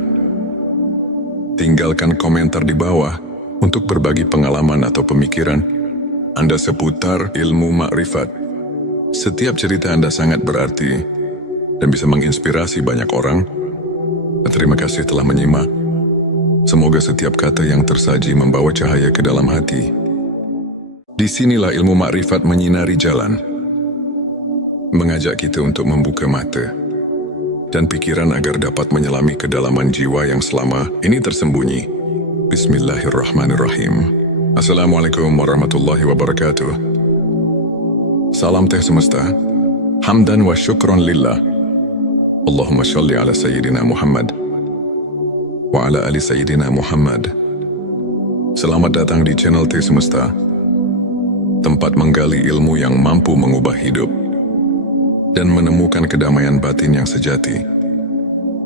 Tinggalkan komentar di bawah untuk berbagi pengalaman atau pemikiran Anda seputar ilmu makrifat. Setiap cerita Anda sangat berarti dan bisa menginspirasi banyak orang. Terima kasih telah menyimak. Semoga setiap kata yang tersaji membawa cahaya ke dalam hati. Disinilah ilmu makrifat menyinari jalan, mengajak kita untuk membuka mata dan pikiran agar dapat menyelami kedalaman jiwa yang selama ini tersembunyi. Bismillahirrahmanirrahim. Assalamualaikum warahmatullahi wabarakatuh. Salam teh semesta. Hamdan wa syukron lillah. Allahumma sholli ala Sayyidina Muhammad wa ala ali Sayyidina Muhammad. Selamat datang di channel Teh Semesta, tempat menggali ilmu yang mampu mengubah hidup dan menemukan kedamaian batin yang sejati.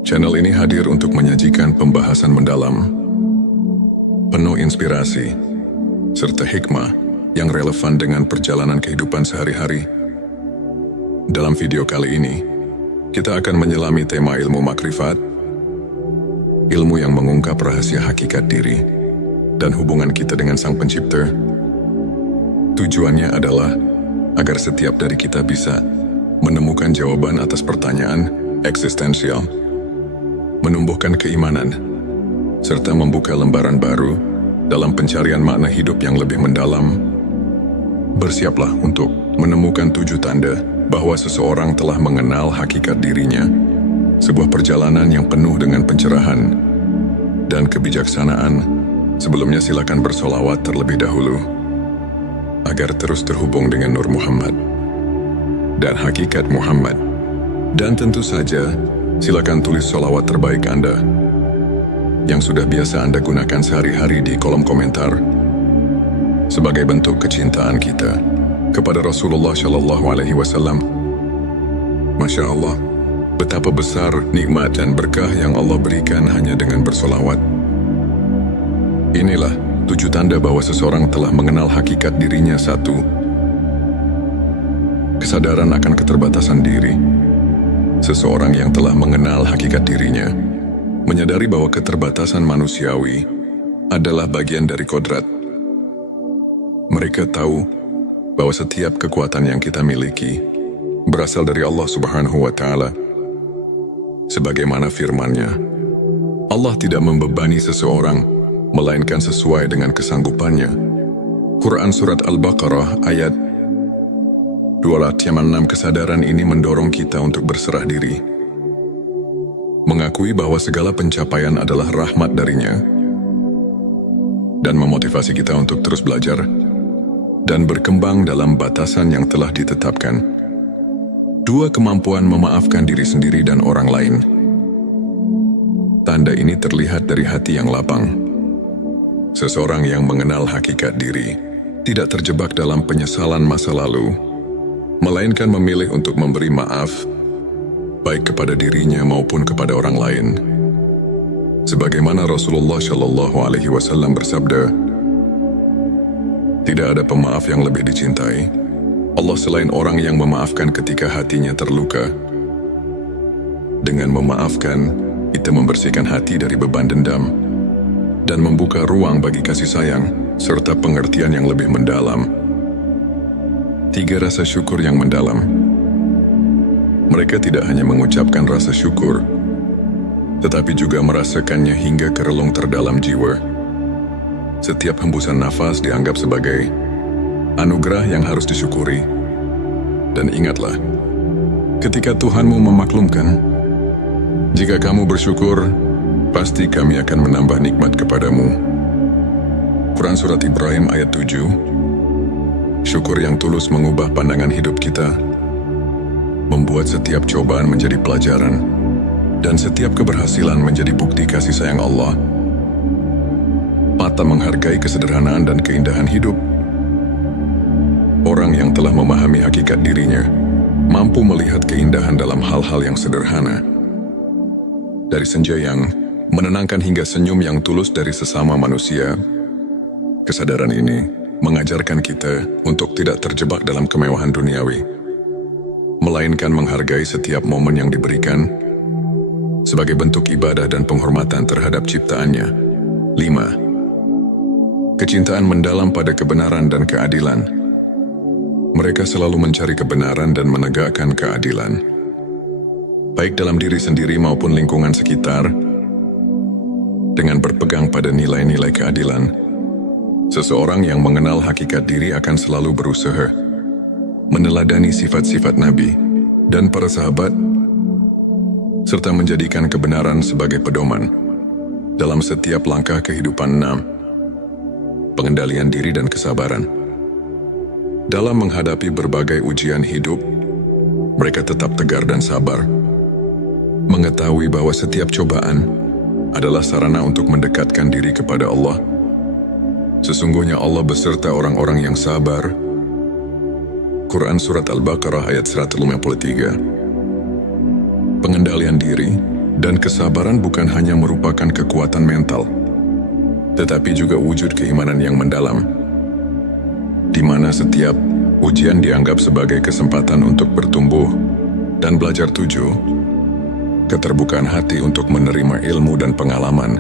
Channel ini hadir untuk menyajikan pembahasan mendalam, penuh inspirasi, serta hikmah yang relevan dengan perjalanan kehidupan sehari-hari. Dalam video kali ini, kita akan menyelami tema ilmu makrifat, ilmu yang mengungkap rahasia hakikat diri dan hubungan kita dengan Sang Pencipta. Tujuannya adalah agar setiap dari kita bisa menemukan jawaban atas pertanyaan eksistensial, menumbuhkan keimanan, serta membuka lembaran baru dalam pencarian makna hidup yang lebih mendalam. Bersiaplah untuk menemukan 7 tanda bahwa seseorang telah mengenal hakikat dirinya, sebuah perjalanan yang penuh dengan pencerahan dan kebijaksanaan. Sebelumnya silakan bersolawat terlebih dahulu agar terus terhubung dengan Nur Muhammad dan hakikat Muhammad. Dan tentu saja, silakan tulis sholawat terbaik Anda yang sudah biasa Anda gunakan sehari-hari di kolom komentar sebagai bentuk kecintaan kita kepada Rasulullah Shallallahu Alaihi Wasallam. Masya Allah, betapa besar nikmat dan berkah yang Allah berikan hanya dengan bersolawat. Inilah 7 tanda bahwa seseorang telah mengenal hakikat dirinya. 1. Kesadaran akan keterbatasan diri. Seseorang yang telah mengenal hakikat dirinya menyadari bahwa keterbatasan manusiawi adalah bagian dari kodrat. Mereka tahu bahwa setiap kekuatan yang kita miliki berasal dari Allah Subhanahu wa Ta'ala. Sebagaimana firman-Nya, Allah tidak membebani seseorang melainkan sesuai dengan kesanggupannya. Quran Surat Al-Baqarah ayat 206. Kesadaran ini mendorong kita untuk berserah diri, mengakui bahwa segala pencapaian adalah rahmat darinya, dan memotivasi kita untuk terus belajar dan berkembang dalam batasan yang telah ditetapkan. 2. Kemampuan memaafkan diri sendiri dan orang lain. Tanda ini terlihat dari hati yang lapang. Seseorang yang mengenal hakikat diri tidak terjebak dalam penyesalan masa lalu, melainkan memilih untuk memberi maaf, baik kepada dirinya maupun kepada orang lain. Sebagaimana Rasulullah Shallallahu Alaihi Wasallam bersabda, tidak ada pemaaf yang lebih dicintai Allah selain orang yang memaafkan ketika hatinya terluka. Dengan memaafkan, kita membersihkan hati dari beban dendam dan membuka ruang bagi kasih sayang serta pengertian yang lebih mendalam. 3. Rasa syukur yang mendalam. Mereka tidak hanya mengucapkan rasa syukur, tetapi juga merasakannya hingga ke relung terdalam jiwa. Setiap hembusan nafas dianggap sebagai anugerah yang harus disyukuri. Dan ingatlah, ketika Tuhanmu memaklumkan, jika kamu bersyukur, pasti kami akan menambah nikmat kepadamu. Quran Surat Ibrahim ayat 7. Syukur yang tulus mengubah pandangan hidup kita, membuat setiap cobaan menjadi pelajaran, dan setiap keberhasilan menjadi bukti kasih sayang Allah. Patah menghargai kesederhanaan dan keindahan hidup. Orang yang telah memahami hakikat dirinya mampu melihat keindahan dalam hal-hal yang sederhana. Dari senja yang menenangkan hingga senyum yang tulus dari sesama manusia. Kesadaran ini mengajarkan kita untuk tidak terjebak dalam kemewahan duniawi. melainkan menghargai setiap momen yang diberikan sebagai bentuk ibadah dan penghormatan terhadap ciptaannya. 5. Kecintaan mendalam pada kebenaran dan keadilan. Mereka selalu mencari kebenaran dan menegakkan keadilan, baik dalam diri sendiri maupun lingkungan sekitar. Dengan berpegang pada nilai-nilai keadilan, seseorang yang mengenal hakikat diri akan selalu berusaha meneladani sifat-sifat Nabi dan para sahabat, serta menjadikan kebenaran sebagai pedoman dalam setiap langkah kehidupan. 6. Pengendalian diri dan kesabaran. Dalam menghadapi berbagai ujian hidup, mereka tetap tegar dan sabar, mengetahui bahwa setiap cobaan adalah sarana untuk mendekatkan diri kepada Allah. Sesungguhnya Allah beserta orang-orang yang sabar. Quran Surat Al-Baqarah ayat 153. Pengendalian diri dan kesabaran bukan hanya merupakan kekuatan mental, tetapi juga wujud keimanan yang mendalam, di mana setiap ujian dianggap sebagai kesempatan untuk bertumbuh dan belajar. 7. Keterbukaan hati untuk menerima ilmu dan pengalaman.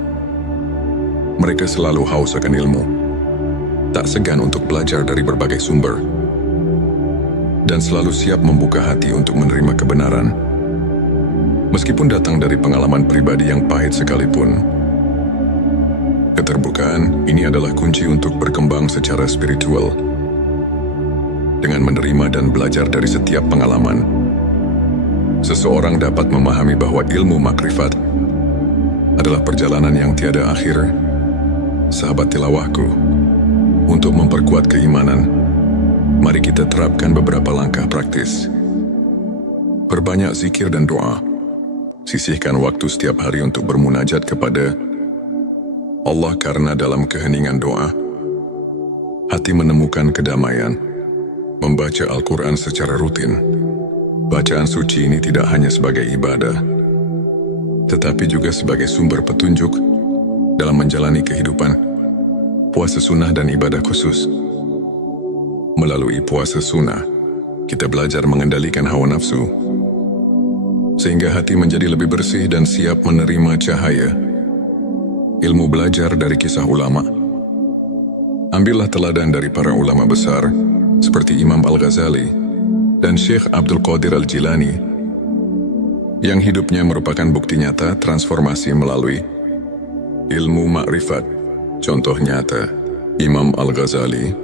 Mereka selalu haus akan ilmu, tak segan untuk belajar dari berbagai sumber, dan selalu siap membuka hati untuk menerima kebenaran, meskipun datang dari pengalaman pribadi yang pahit sekalipun. Keterbukaan ini adalah kunci untuk berkembang secara spiritual. Dengan menerima dan belajar dari setiap pengalaman, seseorang dapat memahami bahwa ilmu makrifat adalah perjalanan yang tiada akhir. Sahabat tilawahku, untuk memperkuat keimanan, mari kita terapkan beberapa langkah praktis. Perbanyak zikir dan doa. Sisihkan waktu setiap hari untuk bermunajat kepada Allah, karena dalam keheningan doa, hati menemukan kedamaian. Membaca Al-Quran secara rutin. Bacaan suci ini tidak hanya sebagai ibadah, tetapi juga sebagai sumber petunjuk dalam menjalani kehidupan. Puasa sunnah dan ibadah khusus. Melalui puasa sunnah, kita belajar mengendalikan hawa nafsu, sehingga hati menjadi lebih bersih dan siap menerima cahaya ilmu. Belajar dari kisah ulama. Ambillah teladan dari para ulama besar, seperti Imam Al-Ghazali dan Syekh Abdul Qadir Al-Jilani, yang hidupnya merupakan bukti nyata transformasi melalui ilmu makrifat. Contoh nyata, Imam Al-Ghazali,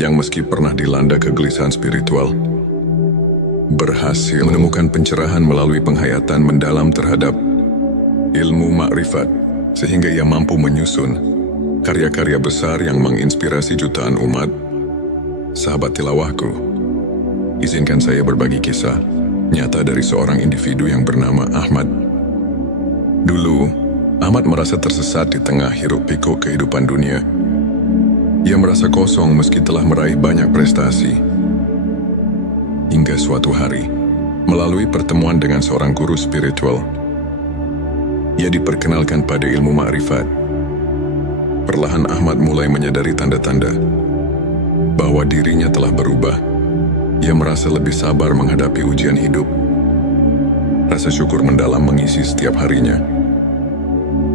yang meski pernah dilanda kegelisahan spiritual, berhasil menemukan pencerahan melalui penghayatan mendalam terhadap ilmu makrifat, sehingga ia mampu menyusun karya-karya besar yang menginspirasi jutaan umat. Sahabat tilawahku, izinkan saya berbagi kisah nyata dari seorang individu yang bernama Ahmad. Dulu, Ahmad merasa tersesat di tengah hiruk-pikuk kehidupan dunia. Ia merasa kosong meski telah meraih banyak prestasi. Hingga suatu hari, melalui pertemuan dengan seorang guru spiritual, ia diperkenalkan pada ilmu makrifat. Perlahan Ahmad mulai menyadari tanda-tanda bahwa dirinya telah berubah. Ia merasa lebih sabar menghadapi ujian hidup. Rasa syukur mendalam mengisi setiap harinya.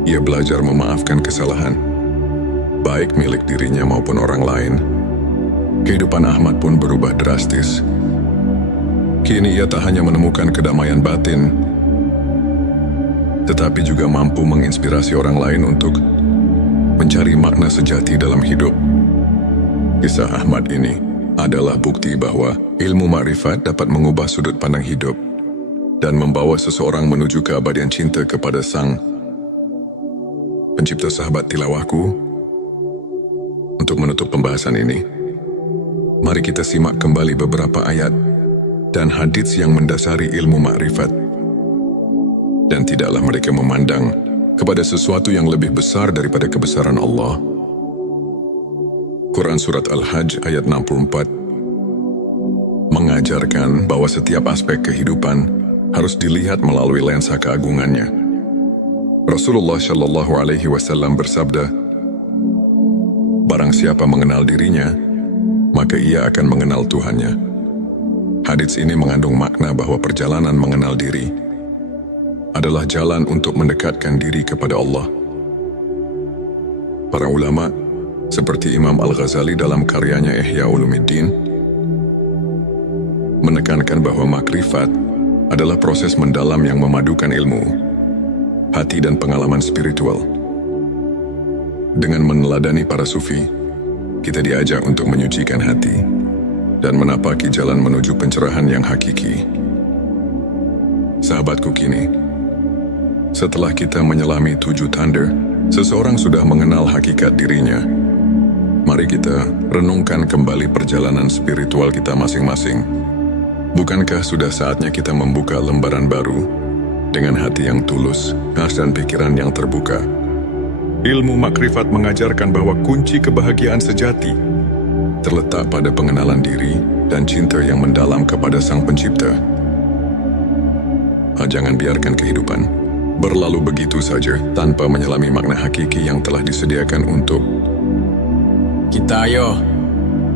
Ia belajar memaafkan kesalahan, baik milik dirinya maupun orang lain. Kehidupan Ahmad pun berubah drastis. Kini ia tak hanya menemukan kedamaian batin, tetapi juga mampu menginspirasi orang lain untuk mencari makna sejati dalam hidup. Kisah Ahmad ini adalah bukti bahwa ilmu makrifat dapat mengubah sudut pandang hidup dan membawa seseorang menuju keabadian cinta kepada Sang Pencipta. Sahabat tilawahku, untuk menutup pembahasan ini, mari kita simak kembali beberapa ayat dan hadits yang mendasari ilmu makrifat. Dan tidaklah mereka memandang kepada sesuatu yang lebih besar daripada kebesaran Allah. Quran Surat Al-Hajj ayat 64 mengajarkan bahwa setiap aspek kehidupan harus dilihat melalui lensa keagungannya. Rasulullah Shallallahu Alaihi Wasallam bersabda, "Barang siapa mengenal dirinya, maka ia akan mengenal Tuhannya. Hadits ini mengandung makna bahwa perjalanan mengenal diri adalah jalan untuk mendekatkan diri kepada Allah. Para ulama, seperti Imam Al-Ghazali dalam karyanya Ihya Ulumuddin, menekankan bahwa makrifat adalah proses mendalam yang memadukan ilmu, hati dan pengalaman spiritual. Dengan meneladani para sufi, kita diajak untuk menyucikan hati dan menapaki jalan menuju pencerahan yang hakiki. Sahabatku kini, setelah kita menyelami 7 tanda, seseorang sudah mengenal hakikat dirinya. Mari kita renungkan kembali perjalanan spiritual kita masing-masing. Bukankah sudah saatnya kita membuka lembaran baru dengan hati yang tulus, dan pikiran yang terbuka? Ilmu makrifat mengajarkan bahwa kunci kebahagiaan sejati terletak pada pengenalan diri dan cinta yang mendalam kepada Sang Pencipta. Jangan biarkan kehidupan berlalu begitu saja tanpa menyelami makna hakiki yang telah disediakan untuk kita. Ayo,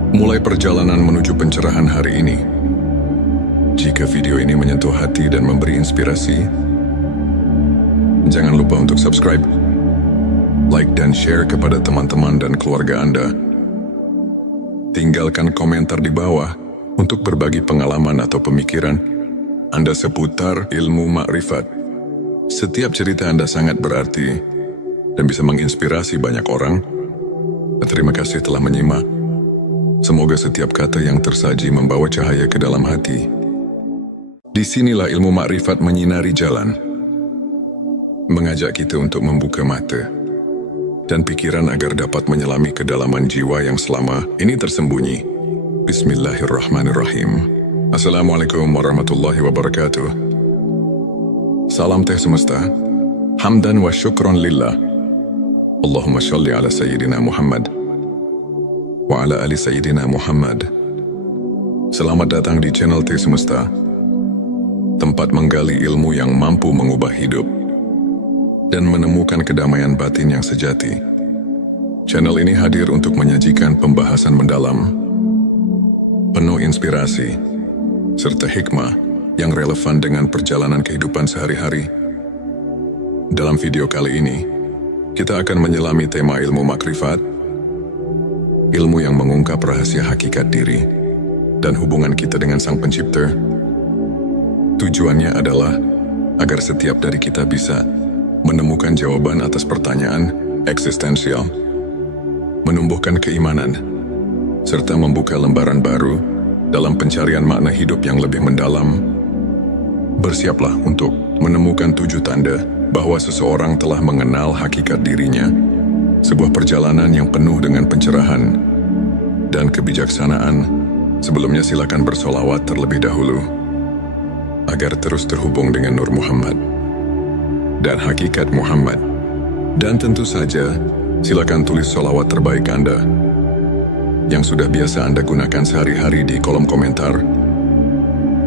mulai perjalanan menuju pencerahan hari ini. Jika video ini menyentuh hati dan memberi inspirasi, jangan lupa untuk subscribe, like dan share kepada teman-teman dan keluarga Anda. Tinggalkan komentar di bawah untuk berbagi pengalaman atau pemikiran Anda seputar ilmu makrifat. Setiap cerita Anda sangat berarti dan bisa menginspirasi banyak orang. Terima kasih telah menyimak. Semoga setiap kata yang tersaji membawa cahaya ke dalam hati. Disinilah ilmu makrifat menyinari jalan, mengajak kita untuk membuka mata dan pikiran agar dapat menyelami kedalaman jiwa yang selama ini tersembunyi. Bismillahirrahmanirrahim. Assalamualaikum warahmatullahi wabarakatuh. Salam teh semesta. Hamdan wa syukron lillah. Allahumma sholli ala Sayyidina Muhammad wa ala ali Sayyidina Muhammad. Selamat datang di channel Teh Semesta, tempat menggali ilmu yang mampu mengubah hidup dan menemukan kedamaian batin yang sejati. Channel ini hadir untuk menyajikan pembahasan mendalam, penuh inspirasi, serta hikmah yang relevan dengan perjalanan kehidupan sehari-hari. Dalam video kali ini, kita akan menyelami tema ilmu makrifat, ilmu yang mengungkap rahasia hakikat diri dan hubungan kita dengan Sang Pencipta. Tujuannya adalah agar setiap dari kita bisa menemukan jawaban atas pertanyaan eksistensial, menumbuhkan keimanan, serta membuka lembaran baru dalam pencarian makna hidup yang lebih mendalam. Bersiaplah untuk menemukan 7 tanda bahwa seseorang telah mengenal hakikat dirinya, sebuah perjalanan yang penuh dengan pencerahan dan kebijaksanaan. Sebelumnya silakan bersolawat terlebih dahulu agar terus terhubung dengan Nur Muhammad dan hakikat Muhammad. Dan tentu saja, silakan tulis solawat terbaik Anda yang sudah biasa Anda gunakan sehari-hari di kolom komentar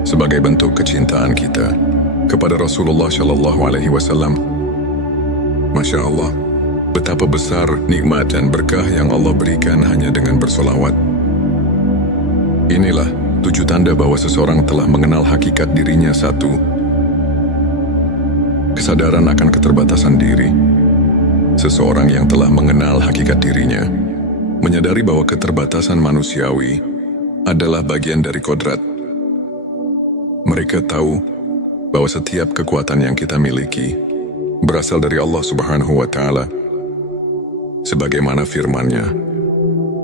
sebagai bentuk kecintaan kita kepada Rasulullah Shallallahu Alaihi Wasallam. Masya Allah, betapa besar nikmat dan berkah yang Allah berikan hanya dengan bersolawat. Inilah 7 tanda bahwa seseorang telah mengenal hakikat dirinya. 1. Kesadaran akan keterbatasan diri. Seseorang yang telah mengenal hakikat dirinya menyadari bahwa keterbatasan manusiawi adalah bagian dari kodrat. Mereka tahu bahwa setiap kekuatan yang kita miliki berasal dari Allah Subhanahu wa Ta'ala. Sebagaimana firman-Nya,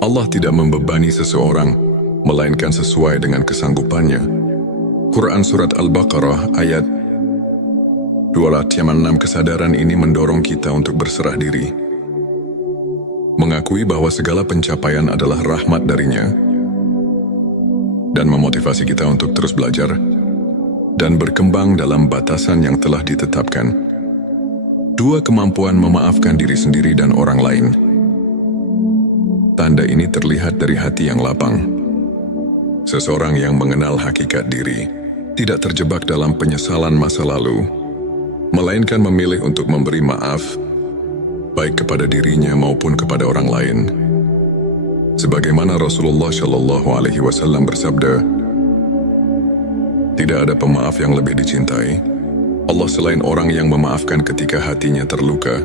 Allah tidak membebani seseorang melainkan sesuai dengan kesanggupannya. Quran Surat Al-Baqarah ayat 286. Kesadaran ini mendorong kita untuk berserah diri, mengakui bahwa segala pencapaian adalah rahmat darinya, dan memotivasi kita untuk terus belajar dan berkembang dalam batasan yang telah ditetapkan. 2. Kemampuan memaafkan diri sendiri dan orang lain. Tanda ini terlihat dari hati yang lapang. Seseorang yang mengenal hakikat diri tidak terjebak dalam penyesalan masa lalu, melainkan memilih untuk memberi maaf, baik kepada dirinya maupun kepada orang lain. Sebagaimana Rasulullah Shallallahu Alaihi Wasallam bersabda, Tidak ada pemaaf yang lebih dicintai Allah selain orang yang memaafkan ketika hatinya terluka.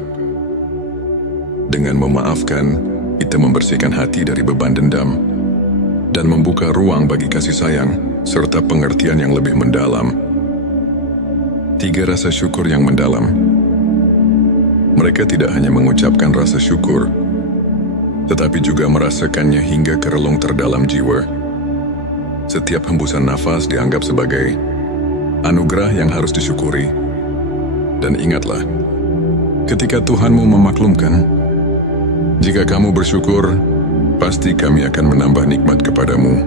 Dengan memaafkan, kita membersihkan hati dari beban dendam dan membuka ruang bagi kasih sayang serta pengertian yang lebih mendalam. 3 rasa syukur yang mendalam. Mereka tidak hanya mengucapkan rasa syukur, tetapi juga merasakannya hingga ke relung terdalam jiwa. Setiap hembusan nafas dianggap sebagai anugerah yang harus disyukuri. Dan ingatlah, ketika Tuhanmu memaklumkan, jika kamu bersyukur, pasti kami akan menambah nikmat kepadamu.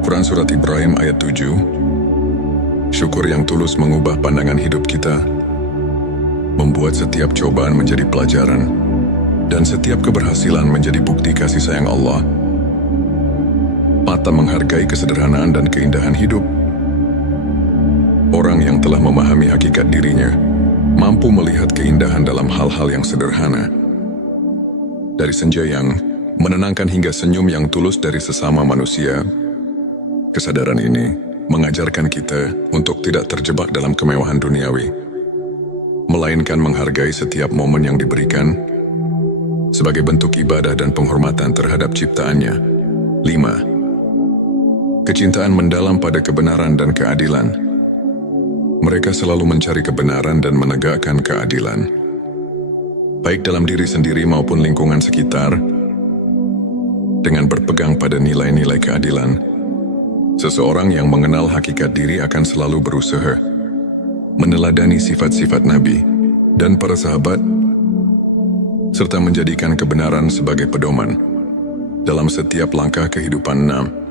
Quran Surat Ibrahim ayat 7. Syukur yang tulus mengubah pandangan hidup kita, membuat setiap cobaan menjadi pelajaran, dan setiap keberhasilan menjadi bukti kasih sayang Allah. Mata menghargai kesederhanaan dan keindahan hidup. Orang yang telah memahami hakikat dirinya, mampu melihat keindahan dalam hal-hal yang sederhana. Dari senja yang menenangkan hingga senyum yang tulus dari sesama manusia, kesadaran ini mengajarkan kita untuk tidak terjebak dalam kemewahan duniawi, melainkan menghargai setiap momen yang diberikan sebagai bentuk ibadah dan penghormatan terhadap ciptaannya. 5. Kecintaan mendalam pada kebenaran dan keadilan. Mereka selalu mencari kebenaran dan menegakkan keadilan, baik dalam diri sendiri maupun lingkungan sekitar. Dengan berpegang pada nilai-nilai keadilan, seseorang yang mengenal hakikat diri akan selalu berusaha meneladani sifat-sifat Nabi dan para sahabat, serta menjadikan kebenaran sebagai pedoman dalam setiap langkah kehidupan. 6.